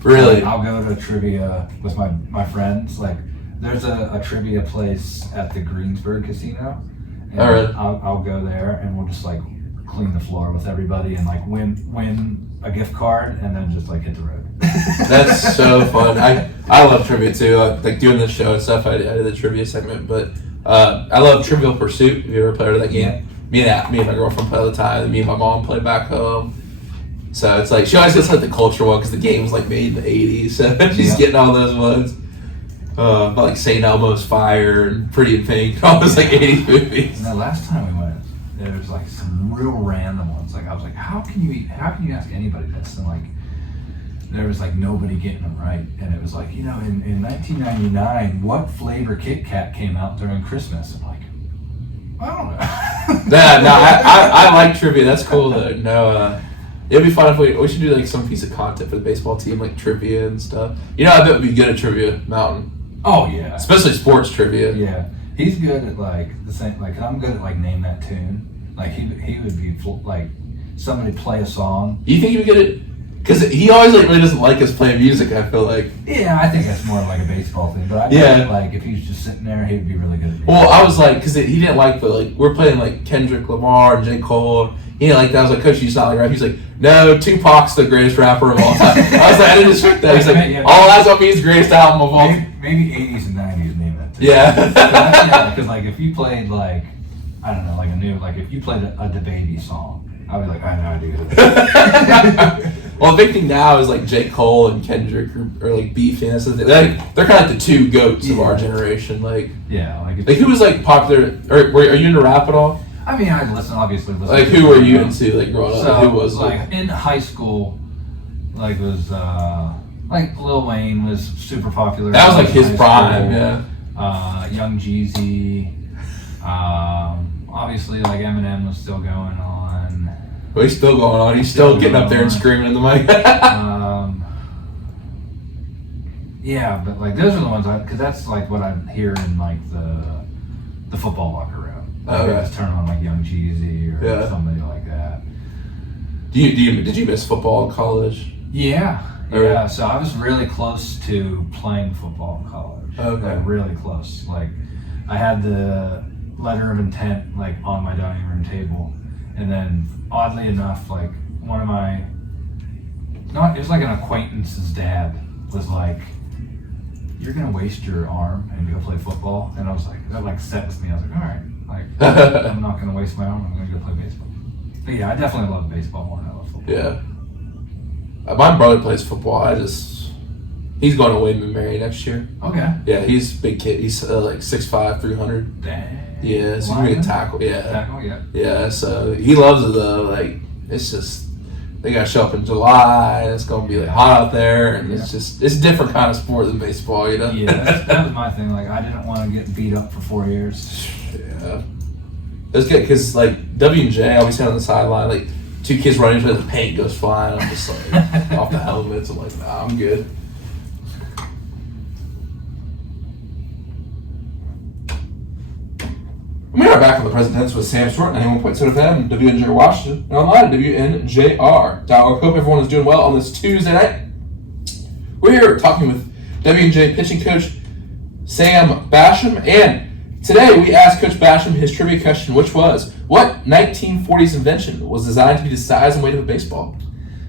Really? I'll go to trivia with my friends. Like, there's a trivia place at the Greensburg Casino. And Oh, really? I'll go there, and we'll just like clean the floor with everybody and like win a gift card, and then just like hit the road. That's so fun. I love trivia too. Like doing this show and stuff. I did the trivia segment, but I love Trivial Pursuit. Have you ever played that game? Yeah. Me and my girlfriend play all the time. And me and my mom play back home. So it's like she always gets like the culture one because the game was like made in the '80s. So she's getting all those ones. About like St. Elmo's Fire and Pretty in Pink and all those like '80s movies. And the last time we went, there was like some real random ones. Like I was like, how can you ask anybody this? And like there was like nobody getting them right. And it was like, in 1999, what flavor Kit Kat came out during Christmas? I'm like, I don't know. I like trivia. That's cool though. No, it'd be fun if we should do like some piece of content for the baseball team, like trivia and stuff. I bet we'd be good at trivia, Mountain. Oh yeah. Especially sports trivia. Yeah. He's good at like the same, like I'm good at like name that tune. Like he would be like somebody play a song. You think he would get it? Because he always like really doesn't like us playing music. I feel like. Yeah, I think that's more of like a baseball thing. But I think like if he's just sitting there, he would be really good at it. Well, I was like, because he didn't like the like we're playing like Kendrick Lamar and J. Cole. He didn't like that. I was like, Coach, you not like rap. He's like, no, Tupac's the greatest rapper of all time. I was like, I didn't expect that. He's like, all eyes on me is the greatest album of all. Maybe 80s and 90s name that too. Yeah. Because like if you played like I don't know, like if you played a DaBaby song, I'd be like, I know I do. Well, the big thing now is like J. Cole and Kendrick are like beefing. They're kind of like the two goats of our generation. Like who was like popular? Or are you into rap at all? I mean, I obviously listen. Like who were you into like growing up? So, who was like in high school? Like was like Lil Wayne was super popular. That was like his prime, yeah. Young Jeezy. Obviously, like Eminem was still going on. Well, he's still going on. He's still getting up there and screaming in the mic. Yeah, but like those are the ones because that's like what I hear in like the football locker room. Like, Okay. just turn on like Young Jeezy or somebody like that. Did you miss football in college? Yeah. Oh, Yeah, so I was really close to playing football in college. Okay. Like really close. Like I had the letter of intent like on my dining room table, and then oddly enough, like one of my it was like an acquaintance's dad was like, "You're gonna waste your arm and go play football," and I was like, that like set with me. I was like, all right, like I'm not gonna waste my arm. I'm gonna go play baseball. But yeah, I definitely love baseball more than I love football. Yeah. My brother plays football. He's going to William & Mary next year. Okay. Yeah, he's a big kid. He's like 6'5", 300. Dang. Yeah, so he's going to tackle. Yeah. Tackle, yeah. Yeah, so he loves it though. Like, it's just, they got to show up in July, and it's going to be like hot out there, and it's a different kind of sport than baseball, Yeah, that was my thing. Like, I didn't want to get beat up for 4 years. Yeah. It was good because like W&J, I'll be sitting on the sideline, like 2 kids running into the paint goes flying. I'm just like off the helmets. I'm like, nah, I'm good. We are back on the present tense with Sam Short, 91.7 FM, WNJ Washington, and online at WNJR.org. Hope everyone is doing well on this Tuesday night. We're here talking with WNJ pitching coach Sam Bashioum, and today we asked Coach Bashioum his trivia question, which was, what 1940s invention was designed to be the size and weight of a baseball?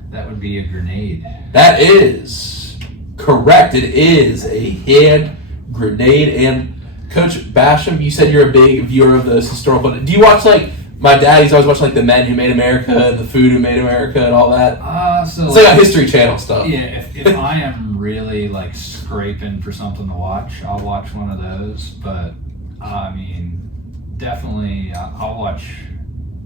That would be a grenade. That is correct. It is a hand grenade. And Coach Bashioum, you said you're a big viewer of those historical. Do you watch like my dad? He's always watching like The Men Who Made America and The Food Who Made America and all that. So it's like a History Channel stuff. Yeah, if I am really like scraping for something to watch, I'll watch one of those. But I mean, definitely, I'll watch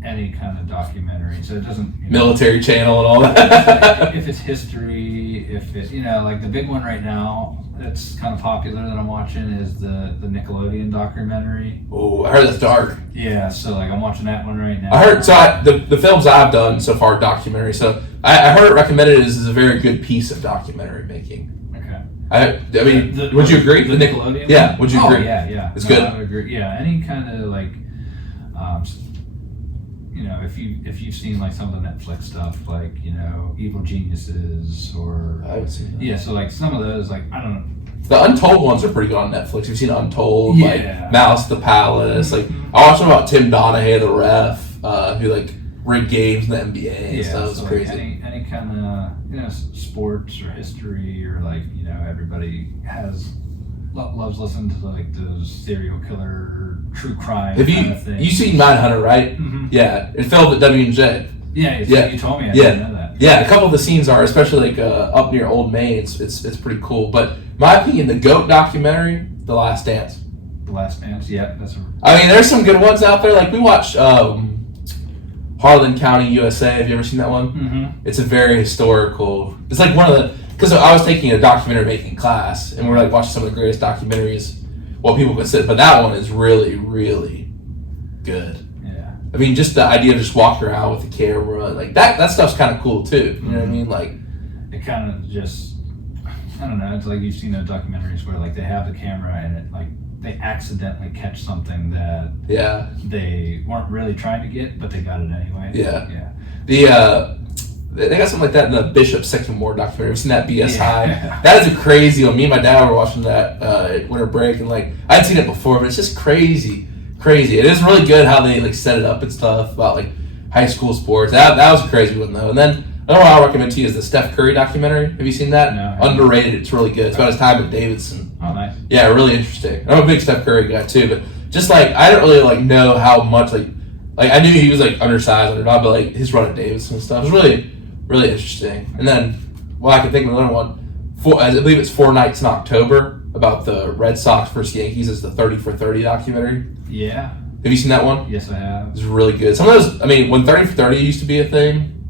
any kind of documentary. So it doesn't Military Channel and all that. if it's history, if it like the big one right now that's kind of popular that I'm watching is the Nickelodeon documentary. Oh, I heard that's dark. Yeah, so like I'm watching that one right now. I heard the films I've done so far are documentary. So I heard it recommended as a very good piece of documentary making. Okay. I mean, would you agree? The Nickelodeon? Yeah, would you agree? Oh, yeah. It's good? I would agree. Yeah, any kind of like, if you've seen like some of the Netflix stuff, like, Evil Geniuses or... I haven't seen that. Yeah, so like some of those, like, I don't know. The Untold ones are pretty good on Netflix. You've seen Untold, Yeah. like Malice at the Palace. Like, I watched one about Tim Donaghy, the ref, who like rigged games in the NBA and stuff. It was so crazy. Like any kind of sports or history or like everybody loves listening to like those serial killer true crime kind of thing. You seen Mindhunter, right? Mm-hmm. Yeah, it filmed at W&J. Yeah, you told me. I Yeah. didn't know that. Yeah, a couple of the scenes are, especially like up near Old Main. It's pretty cool. But my opinion, the GOAT documentary, The Last Dance. The Last Dance. Yeah, that's. I mean, there's some good ones out there. Like we watched Harlan County, USA. Have you ever seen that one? Mm-hmm. It's a very historical. It's like one of the, because I was taking a documentary making class, and we're like watching some of the greatest documentaries, what people consider. But that one is really, really good. Yeah. I mean, just the idea of just walking around with the camera, like that stuff's kind of cool too. You know what I mean? Like, it kind of just, I don't know. It's like you've seen those documentaries where like they have the camera and it like they accidentally catch something that they weren't really trying to get, but they got it anyway. Yeah. They got something like that in the Bishop Second War documentary. Have you seen that BS High? That is a crazy one. Me and my dad were watching that at winter break, and like I'd seen it before, but it's just crazy. It is really good how they like set it up and stuff about like high school sports. That was a crazy one though. And then another one I'll recommend to you is the Steph Curry documentary. Have you seen that? No. Underrated. It's really good. It's about his time at Davidson. Oh, nice. Yeah, really interesting. I'm a big Steph Curry guy too, but just like I didn't really like know how much like I knew he was like undersized or not, but like his run at Davidson and stuff was really, really interesting. And then, I can think of another one. I believe it's 4 Nights in October about the Red Sox versus Yankees. It's the 30 for 30 documentary. Yeah. Have you seen that one? Yes, I have. It's really good. Some of those, I mean, when 30 for 30 used to be a thing,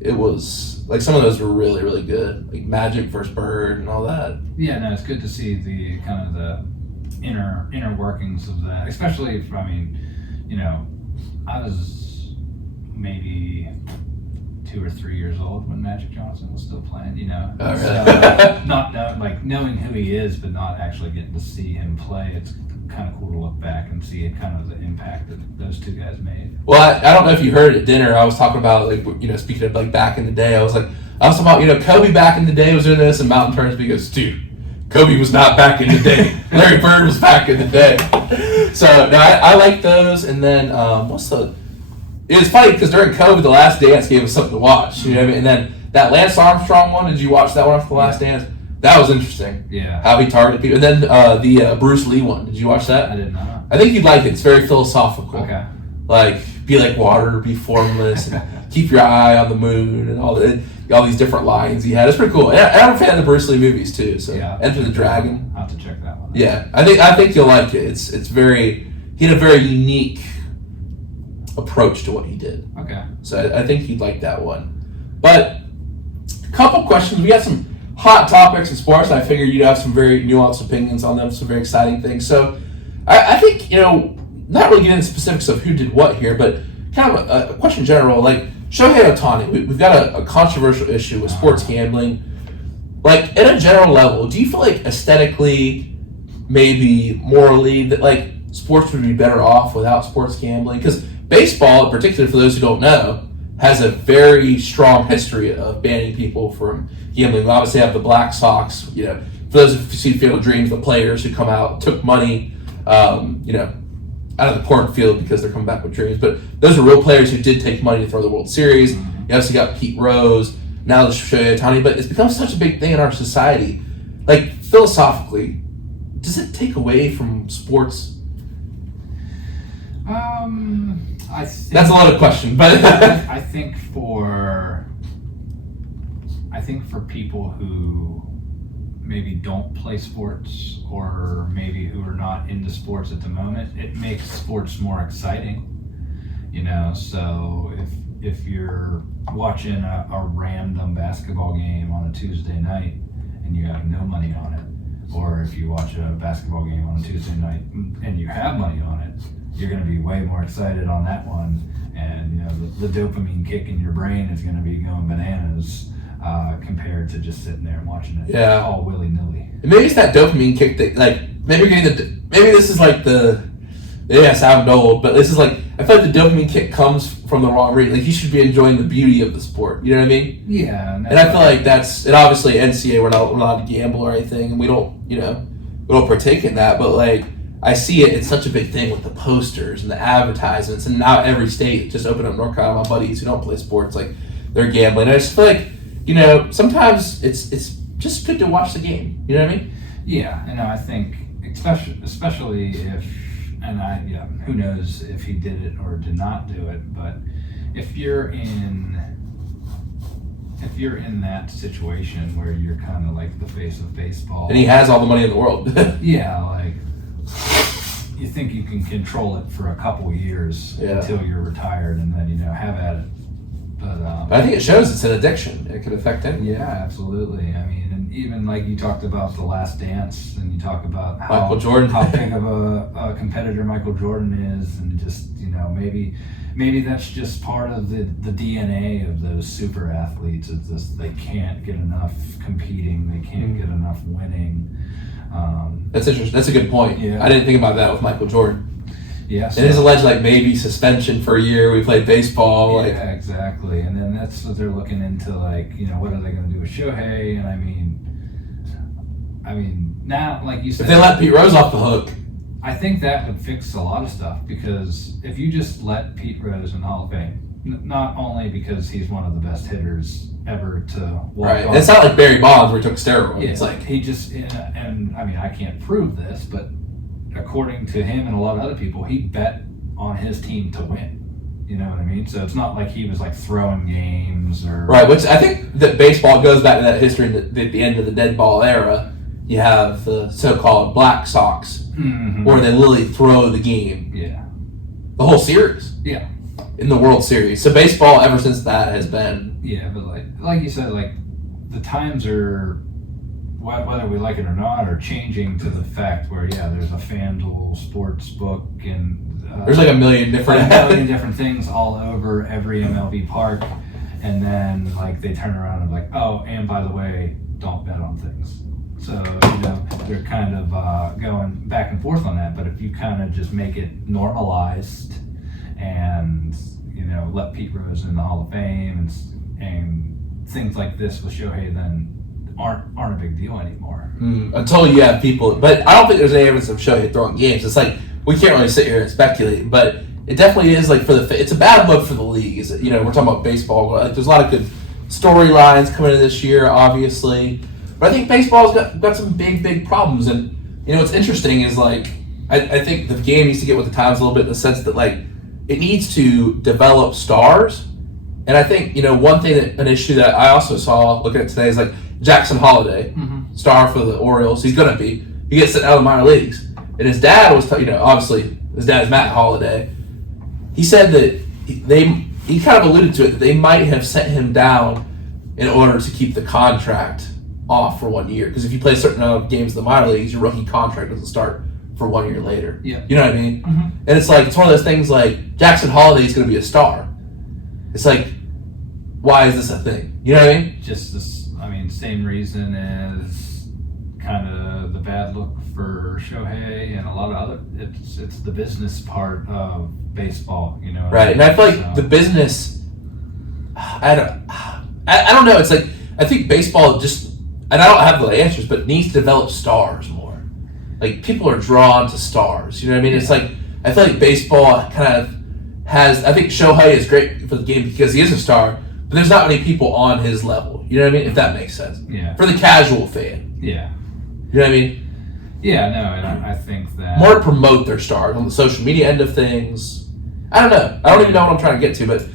it was like some of those were really, really good. Like Magic versus Bird and all that. Yeah, no, it's good to see the kind of the inner workings of that. Especially if, I mean, I was maybe 2 or 3 years old when Magic Johnson was still playing, Oh, really? So, not like knowing who he is, but not actually getting to see him play. It's kind of cool to look back and see kind of the impact that those two guys made. Well, I don't know if you heard at dinner, I was talking about like, speaking of like back in the day, I was talking about, Kobe back in the day was doing this, and Mountain turns to me and goes, dude, Kobe was not back in the day. Larry Bird was back in the day. So no, I like those. And then it was funny because during COVID, The Last Dance gave us something to watch. You know what I mean? And then that Lance Armstrong one, did you watch that one after The Last Dance? That was interesting. Yeah. How he targeted people. And then the Bruce Lee one, did you watch that? I did not. I think you'd like it. It's very philosophical. Okay. Like, be like water, be formless, and keep your eye on the moon, and all these different lines he had. It's pretty cool. And I'm a fan of the Bruce Lee movies too. So yeah, Enter the Dragon. I'll have to check that one out. Yeah, I think you'll like it. It's very, he had a very unique approach to what he did. Okay. So I think you'd like that one. But a couple questions. We got some hot topics in sports, and I figured you'd have some very nuanced opinions on them, some very exciting things. So I think, not really getting into specifics of who did what here, but kind of a question in general. Like Shohei Ohtani, we've got a controversial issue with sports gambling. Like at a general level, do you feel like aesthetically, maybe morally, that like sports would be better off without sports gambling? Because baseball, in particular, for those who don't know, has a very strong history of banning people from gambling. We obviously have the Black Sox. You know, for those who see Field of Dreams, the players who come out took money, you know, out of the cornfield because they're coming back with dreams. But those are real players who did take money to throw the World Series. You obviously got Pete Rose, now the Shohei Ohtani, but it's become such a big thing in our society. Like, philosophically, does it take away from sports? I think, that's a lot of question, but I think for people who maybe don't play sports or maybe who are not into sports at the moment, it makes sports more exciting. You know, so if you're watching a random basketball game on a Tuesday night and you have no money on it, or if you watch a basketball game on a Tuesday night and you have money on it, you're going to be way more excited on that one, and you know the dopamine kick in your brain is going to be going bananas compared to just sitting there and watching it all willy-nilly. Maybe it's that dopamine kick that, like, maybe this is like I sound old, but this is like, I feel like the dopamine kick comes from the wrong reason. Like, you should be enjoying the beauty of the sport. You know what I mean? Yeah. And I feel like that's, and obviously NCAA, we're not allowed to gamble or anything, and we don't partake in that, but like, I see it's such a big thing with the posters and the advertisements, and now every state just opened up. North Carolina, my buddies who don't play sports, like, they're gambling. And I just feel like, you know, sometimes it's just good to watch the game. You know what I mean? Yeah, and I think especially if, and who knows if he did it or did not do it, but if you're in that situation where you're kind of like the face of baseball, and he has all the money in the world. Yeah, like, you think you can control it for a couple years until you're retired, and then, you know, have at it. But I think it shows it's an addiction. It could affect anyone. Yeah, absolutely. I mean, and even like you talked about The Last Dance, and you talk about Michael Jordan, how big of a competitor Michael Jordan is, and just, you know, maybe that's just part of the DNA of those super athletes. It's just they can't get enough competing, they can't get enough winning. That's interesting. That's a good point. Yeah. I didn't think about that with Michael Jordan. Yeah, so, and his alleged, like, maybe suspension for a year. We played baseball. Yeah, exactly. And then that's what they're looking into, like, you know, what are they going to do with Shohei? And I mean, now, like you said, if they let Pete Rose off the hook, I think that would fix a lot of stuff, because if you just let Pete Rose in the Hall of Fame, not only because he's one of the best hitters ever to walk right? It's not like Barry Bonds where he took steroids. Yeah, it's like he just, and I mean, I can't prove this, but according to him and a lot of other people, he bet on his team to win. You know what I mean? So it's not like he was like throwing games or right. Which I think that baseball goes back to that history at the end of the dead ball era. You have the so-called Black Sox, where they literally throw the game. Yeah. The whole series. Yeah. In the World Series. So baseball, ever since that, has been. Yeah, but like you said, like, the times are, whether we like it or not, are changing to the fact where, there's a FanDuel sports book, and there's like a million different things all over every MLB park, and then like they turn around and like, oh, and by the way, don't bet on things. So, you know, they're kind of going back and forth on that. But if you kind of just make it normalized and, you know, let Pete Rose in the Hall of Fame and things like this with Shohei, then aren't a big deal anymore. Until you have people, but I don't think there's any evidence of Shohei throwing games. It's like, we can't really sit here and speculate, but it definitely is like it's a bad look for the league. You know, we're talking about baseball. Like, there's a lot of good storylines coming in this year, obviously, but I think baseball's got some big problems. And you know, what's interesting is like I think the game needs to get with the times a little bit, in the sense that like it needs to develop stars. And I think, you know, an issue that I also saw looking at today is like Jackson Holliday, star for the Orioles. He gets sent out of the minor leagues. And his dad was, you know, obviously his dad's Matt Holliday. He said that he kind of alluded to it, that they might have sent him down in order to keep the contract off for 1 year. Because if you play a certain amount of games in the minor leagues, your rookie contract doesn't start for 1 year later. Yeah. You know what I mean? Mm-hmm. And it's like, it's one of those things like Jackson Holiday's going to be a star. It's like, why is this a thing? You know what I mean? Just this, same reason as kind of the bad look for Shohei and a lot of other, it's the business part of baseball, you know? Right. And I feel like the business, I don't know. It's like, I think baseball just, and I don't have the answers, but needs to develop stars more. Like, people are drawn to stars. You know what I mean? It's like, I feel like baseball kind of has, I think Shohei is great for the game because he is a star, but there's not many people on his level. You know what I mean? If that makes sense. Yeah. For the casual fan. Yeah. You know what I mean? Yeah, no, and I think that... More to promote their stars on the social media end of things. I don't know. I don't even know what I'm trying to get to, but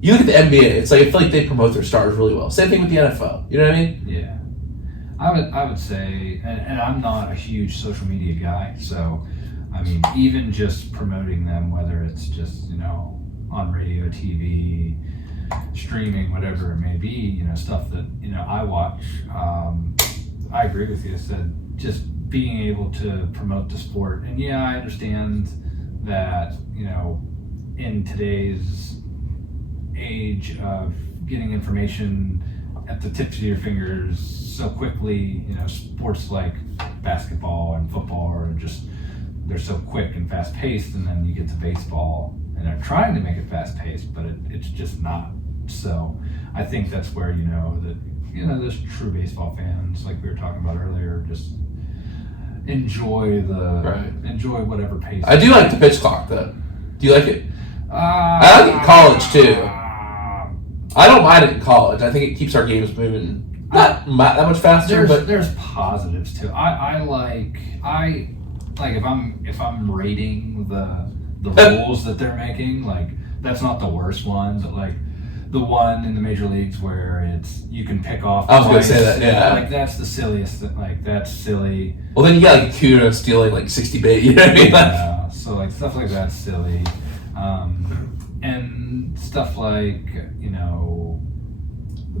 you look at the NBA, it's like, I feel like they promote their stars really well. Same thing with the NFL. You know what I mean? Yeah. I would say, and I'm not a huge social media guy, so, even just promoting them, whether it's just, on radio, TV, streaming, whatever it may be, stuff that, I watch, I agree with you. I said, just being able to promote the sport. And yeah, I understand that, in today's age of getting information at the tips of your fingers so quickly, sports like basketball and football are just, they're so quick and fast paced, and then you get to baseball and they're trying to make it fast paced, but it's just not. So I think that's where, those true baseball fans, like we were talking about earlier, just enjoy whatever pace. I do like the pitch clock, though. Do you like it? I like it in college, too. I don't mind it in college. I think it keeps our games moving not that much faster, but there's positives too. I like if I'm rating the rules that they're making, like that's not the worst one, but like the one in the major leagues where it's you can pick off. I was gonna say that, yeah. Like that's the silliest. Like that's silly. Well, then you got like Kuda stealing like 60 bait. You know what I mean? Yeah. So like stuff like that's silly, and stuff like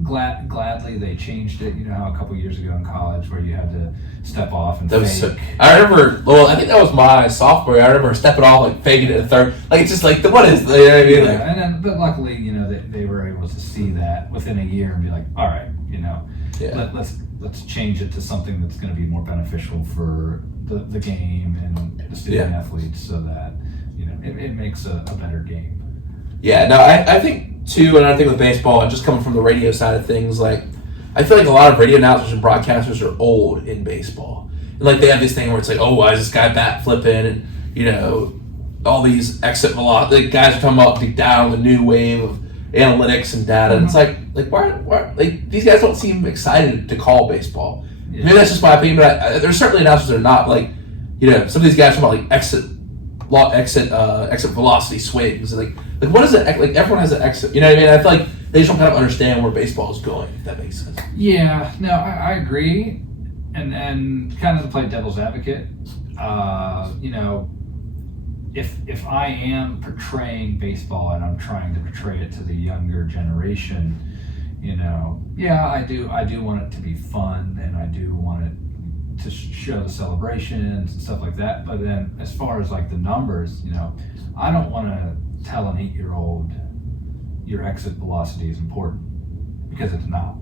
gladly they changed it. You know how a couple years ago in college where you had to step off and fake. I remember. Well, I think that was my sophomore year. I remember stepping off, like faking it at third. Like it's just like what is? You know what I mean? Yeah, and then, but luckily, they were able to see that within a year and be like, all right, let's change it to something that's going to be more beneficial for the game and the student athletes, so that it makes a better game. Yeah, no, I think too, and I think with baseball, and just coming from the radio side of things, like I feel like a lot of radio announcers and broadcasters are old in baseball, and like they have this thing where it's like, oh, why is this guy bat flipping, and all these exit velocity. Like, guys are talking about deep down the new wave of analytics and data. And it's like why like these guys don't seem excited to call baseball. Yeah. Maybe that's just my opinion, but there's certainly announcers that are not. Like some of these guys talk about like exit velocity swings, and like what is it? Like everyone has an exit. You know what I mean? I feel like they just don't kind of understand where baseball is going. If that makes sense. Yeah, no, I agree, and kind of to play devil's advocate, if I am portraying baseball and I'm trying to portray it to the younger generation, I do want it to be fun, and I do want it to show the celebrations and stuff like that. But then as far as like the numbers, I don't want to tell an 8-year-old your exit velocity is important, because it's not.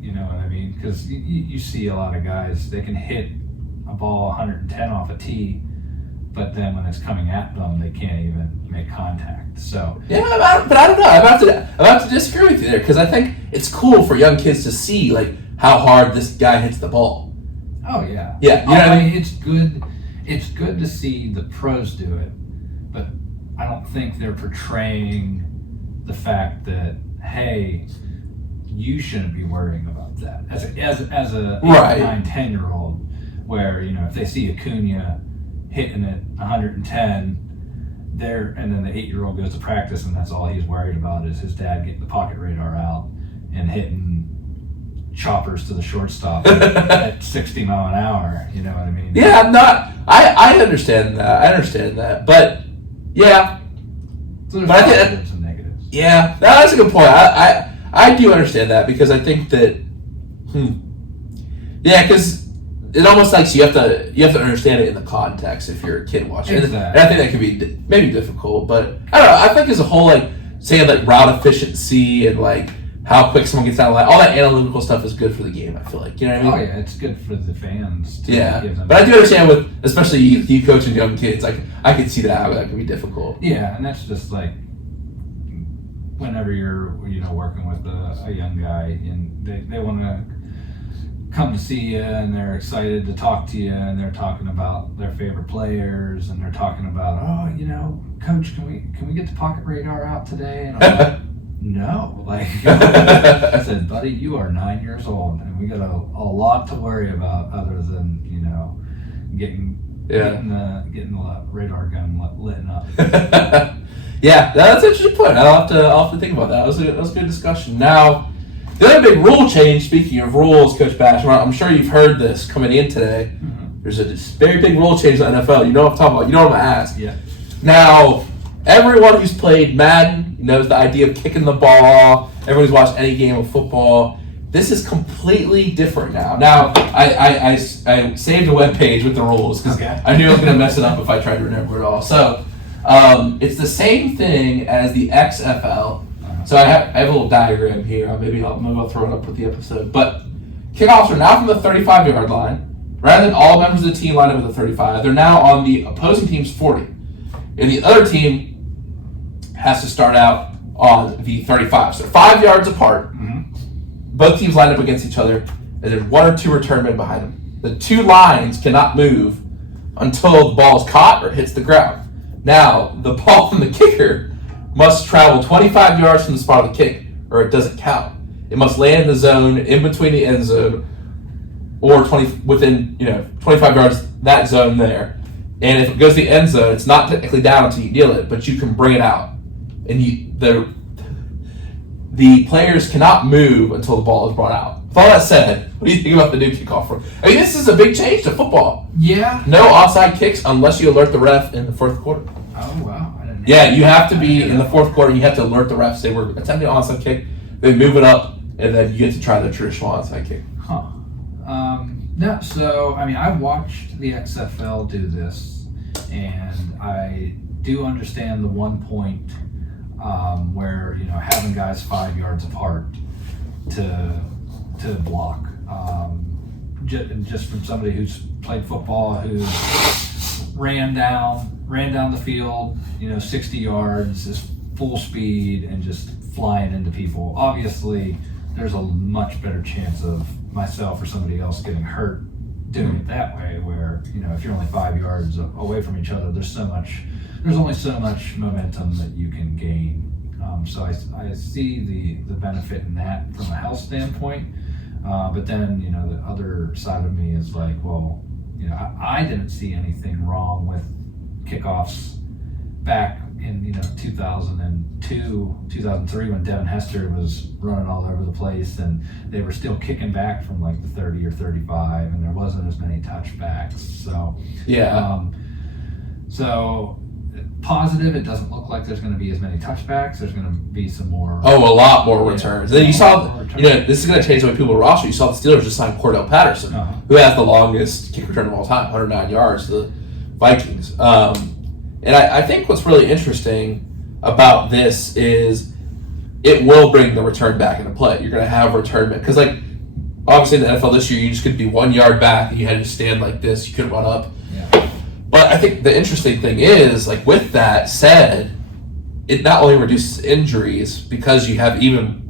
You know what I mean? Because you see a lot of guys, they can hit a ball 110 off a tee, but then when it's coming at them, they can't even make contact. So yeah, but I don't know. I'm about to disagree with you there, because I think it's cool for young kids to see like how hard this guy hits the ball. Oh yeah, yeah. You know what I mean? It's good. It's good to see the pros do it, but I don't think they're portraying the fact that, hey, you shouldn't be worrying about that as a right. 9, 10-year-old, where if they see Acuna hitting it 110 there, and then the 8-year-old goes to practice and that's all he's worried about is his dad getting the pocket radar out and hitting choppers to the shortstop at 60 mile an hour. You know what I mean? Yeah, I'm not. I understand that. But yeah. So there's positives and negatives. Yeah, that's a good point. I do understand that, because I think that. Yeah, because it almost like you have to understand it in the context if you're a kid watching. Exactly. And I think that could be maybe difficult, but I don't know. I think as a whole, like saying like route efficiency and like how quick someone gets out of line, all that analytical stuff is good for the game. I feel like, you know what I mean? Oh yeah, it's good for the fans. To give them but I do understand with especially you coaching young kids, like I could see that how that could be difficult. Yeah, and that's just like whenever you're working with a young guy and they want to come to see you and they're excited to talk to you and they're talking about their favorite players and they're talking about, coach, can we get the pocket radar out today? And I'm like, no, like I said, buddy, you are 9 years old and we got a lot to worry about other than getting the radar gun lit up. Yeah, that's an interesting point. I'll have to think about that. That was a good discussion. Now, the other big rule change, speaking of rules, Coach Bash, I'm sure you've heard this coming in today. Mm-hmm. There's a very big rule change in the NFL. You know what I'm talking about. You know what I'm going to ask. Yeah. Now, everyone who's played Madden knows the idea of kicking the ball. Everyone who's watched any game of football. This is completely different now. Now, I saved a web page with the rules because I knew I was going to mess it up if I tried to remember it all. So, it's the same thing as the XFL. So I have a little diagram here. Maybe I'll throw it up with the episode. But kickoffs are now from the 35-yard line. Rather than all members of the team line up at the 35, they're now on the opposing team's 40. And the other team has to start out on the 35. So 5 yards apart. Mm-hmm. Both teams line up against each other, and there's one or two return men behind them. The two lines cannot move until the ball is caught or hits the ground. Now, the ball from the kicker must travel 25 yards from the spot of the kick, or it doesn't count. It must land in the zone in between the end zone, or within 25 yards that zone there. And if it goes to the end zone, it's not technically down until you deal it, but you can bring it out. And the players cannot move until the ball is brought out. With all that said, what do you think about the new kickoff rule? I mean, this is a big change to football. Yeah. No onside kicks unless you alert the ref in the fourth quarter. Oh, wow. Yeah, you have to be in the fourth quarter. You have to alert the refs. They were attempting an onside kick. They move it up, and then you get to try the traditional onside kick. Huh. No, so, I mean, I watched the XFL do this, and I do understand the one point where, having guys 5 yards apart to block. Just from somebody who's played football, who's ran down the field, 60 yards, is full speed and just flying into people. Obviously, there's a much better chance of myself or somebody else getting hurt doing it that way, where, if you're only 5 yards away from each other, there's only so much momentum that you can gain. So I see the benefit in that from a health standpoint. But then, the other side of me is like, well, I didn't see anything wrong with kickoffs back in 2002, 2003 when Devin Hester was running all over the place and they were still kicking back from like the 30 or 35 and there wasn't as many touchbacks. So so positive, it doesn't look like there's going to be as many touchbacks. There's going to be some more. A lot more returns. And then you saw, this is going to change the way people roster. You saw the Steelers just signed Cordell Patterson, who has the longest kick return of all time, 109 yards to the Vikings. And I think what's really interesting about this is it will bring the return back into play. You're going to have return back. Because, obviously in the NFL this year, you just could be 1 yard back and you had to stand like this. You couldn't run up. Yeah. But I think the interesting thing is, with that said, it not only reduces injuries because you have even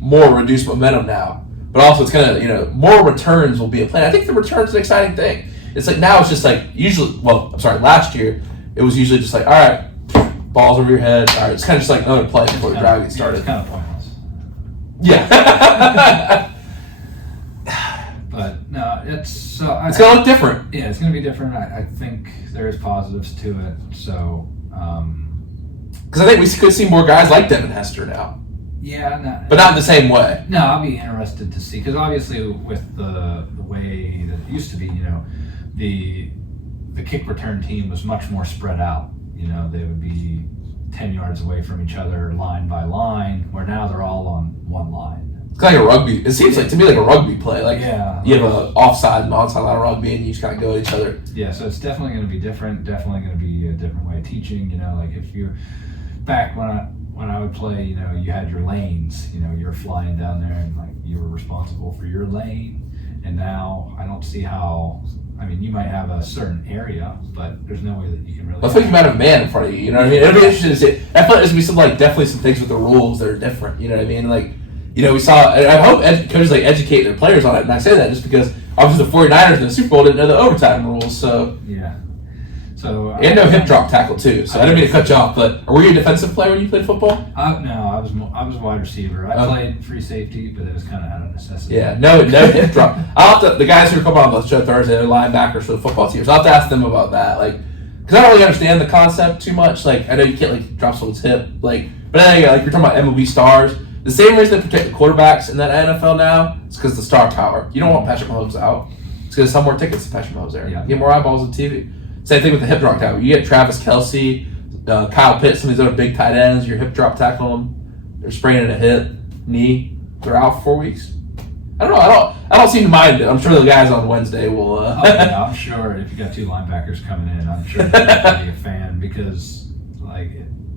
more reduced momentum now, but also it's going to, more returns will be a plan. I think the return's an exciting thing. It's now it's just last year, it was usually just all right, balls over your head. All right, it's kind of just another play before the drive gets started. It's kind of pointless. Yeah. But no, it's going to look different. Yeah, it's going to be different. I think there is positives to it. So, because I think we could see more guys like Devin Hester now. Yeah, but not in the same way. No, I'll be interested to see because obviously with the way that it used to be, the kick return team was much more spread out. They would be 10 yards away from each other, line by line, where now they're all on one line. It's like a rugby. It seems like to me like a rugby play. Like you have a offside and onside line of rugby, and you just kind of go at each other. Yeah, so it's definitely going to be different. Definitely going to be a different way of teaching. Like if you're back when I would play, you had your lanes. You're flying down there, and like you were responsible for your lane. And now I don't see how. I mean, you might have a certain area, but there's no way that you can really. I think you might have a man in front of you. You know what I mean? It'll be interesting to see. I feel like there's gonna be some definitely some things with the rules that are different. You know what I mean? Like, we saw. I hope coaches educate their players on it, and I say that just because obviously the 49ers in the Super Bowl didn't know the overtime rules, so. Yeah. So. And no hip drop tackle too. So I didn't mean to cut you off, but were you a defensive player when you played football? No, I was a wide receiver. I played free safety, but it was kind of out of necessity. Yeah, no hip drop. I'll have to, the guys who are coming on the show Thursday, they're linebackers for the football team. So I'll have to ask them about that, because I don't really understand the concept too much. I know you can't drop someone's hip, but then you're talking about MLB stars. The same reason they protect the quarterbacks in that NFL now is because the star power. You don't want Patrick Mahomes out. It's because some more tickets to Patrick Mahomes there. Yeah. You get more eyeballs on TV. Same thing with the hip drop tackle. You get Travis Kelce, Kyle Pitts, some of these other big tight ends. Your hip drop tackle them. They're spraining a hip, knee. They're out for 4 weeks. I don't know. I don't seem to mind it. I'm sure the guys on Wednesday will. Yeah, I'm sure if you got two linebackers coming in, I'm sure they're going to be a fan because,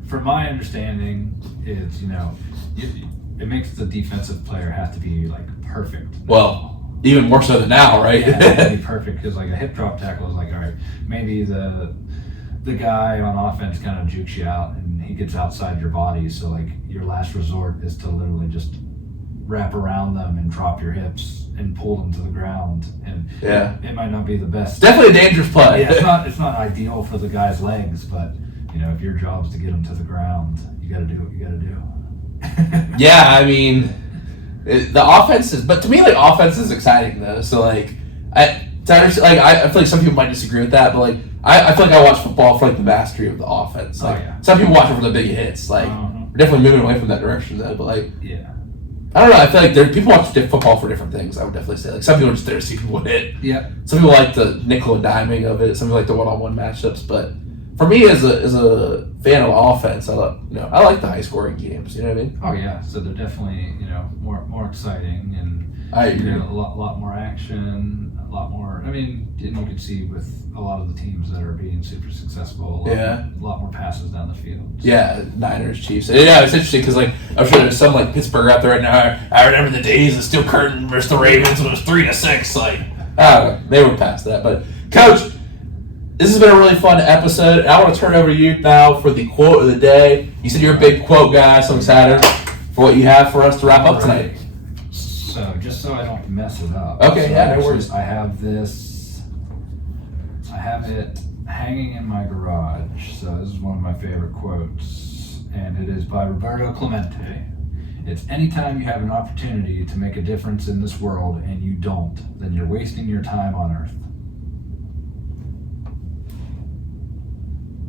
from my understanding, is it makes the defensive player have to be perfect. Well. Even more so than now, right? Yeah, it has to be perfect because a hip drop tackle is all right, maybe the guy on offense kind of jukes you out and he gets outside your body, so your last resort is to literally just wrap around them and drop your hips and pull them to the ground, and it might not be the best. Definitely a dangerous play. Yeah, it's not ideal for the guy's legs, but if your job's to get them to the ground, you got to do what you got to do. Yeah, I mean. The offense is, but to me, offense is exciting though. So I feel like some people might disagree with that, but I feel like I watch football for the mastery of the offense. Some people watch it for the big hits. We're definitely moving away from that direction though. But I don't know. I feel like people watch football for different things. I would definitely say some people are just there to see people hit. Yeah. Some people like the nickel and diming of it. Some people like the one-on-one matchups. But for me, as a fan of offense, I like the high scoring games. You know what I mean? Oh yeah. So they're definitely more exciting and I agree. A lot more action, a lot more. I mean, you can see with a lot of the teams that are being super successful. A lot more passes down the field. So. Yeah, Niners, Chiefs. Yeah, it's interesting because I'm sure there's some Pittsburgh out there right now. I remember the days of Steel Curtain versus the Ravens when it was 3-6. I don't know, they were past that. But Coach, this has been a really fun episode. I want to turn it over to you now for the quote of the day. You said you're a big quote guy, so I'm excited for what you have for us to wrap up tonight. So, just so I don't mess it up. Okay, so no worries. I have it hanging in my garage. So this is one of my favorite quotes, and it is by Roberto Clemente. It's anytime you have an opportunity to make a difference in this world and you don't, then you're wasting your time on Earth.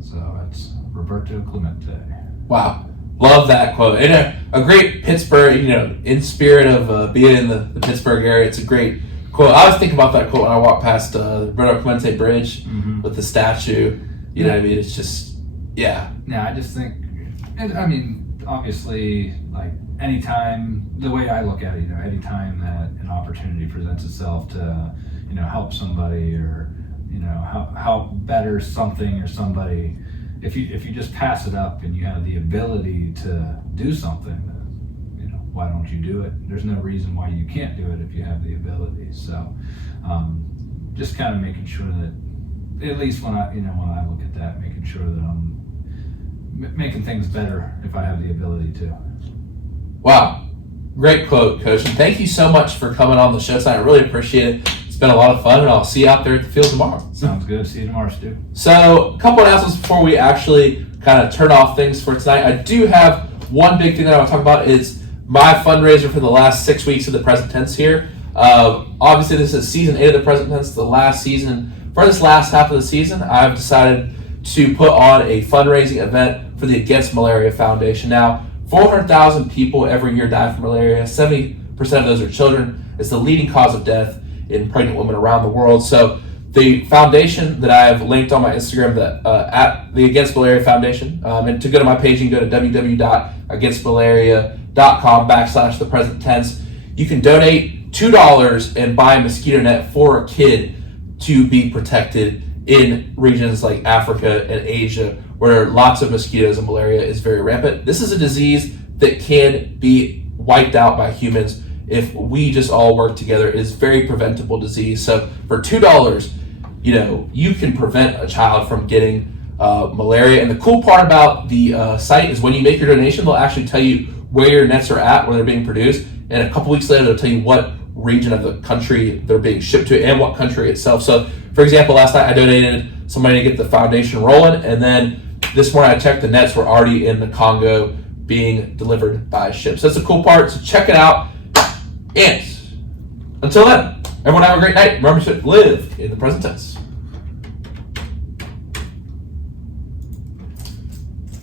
So it's Roberto Clemente. Wow. Love that quote. And a great Pittsburgh, in spirit of being in the Pittsburgh area, it's a great quote. I was thinking about that quote when I walked past the Roberto Clemente Bridge with the statue. You know what I mean? It's just, yeah. Yeah, I just think, obviously, anytime, the way I look at it, anytime that an opportunity presents itself to, help somebody or, help better something or somebody, if you just pass it up and you have the ability to do something, why don't you do it? There's no reason why you can't do it if you have the ability. So, just kind of making sure that, at least when I look at that, making sure that I'm making things better if I have the ability to. Wow, great quote, Coach. And thank you so much for coming on the show tonight. I really appreciate it. It's been a lot of fun, and I'll see you out there at the field tomorrow. Sounds good. See you tomorrow, Stu. So, a couple of announcements before we actually kind of turn off things for tonight. I do have one big thing that I want to talk about is my fundraiser for the last 6 weeks of the Present Tense here. Obviously, this is season 8 of the Present Tense, the last season. For this last half of the season, I've decided to put on a fundraising event for the Against Malaria Foundation. Now, 400,000 people every year die from malaria. 70% of those are children. It's the leading cause of death in pregnant women around the world. So the foundation that I have linked on my Instagram, at the Against Malaria Foundation, and to go to my page, you can go to www.againstmalaria.com/the present tense. you can donate $2 and buy a mosquito net for a kid to be protected in regions like Africa and Asia, where lots of mosquitoes and malaria is very rampant. This is a disease that can be wiped out by humans if we just all work together. It is very preventable disease. So for $2, you can prevent a child from getting malaria. And the cool part about the site is when you make your donation, they'll actually tell you where your nets are at, where they're being produced. And a couple weeks later, they'll tell you what region of the country they're being shipped to and what country itself. So, for example, last night I donated some money to get the foundation rolling, and then this morning I checked, the nets were already in the Congo being delivered by ship. So that's a cool part. So check it out. And until then, everyone have a great night. Remember to live in the present tense.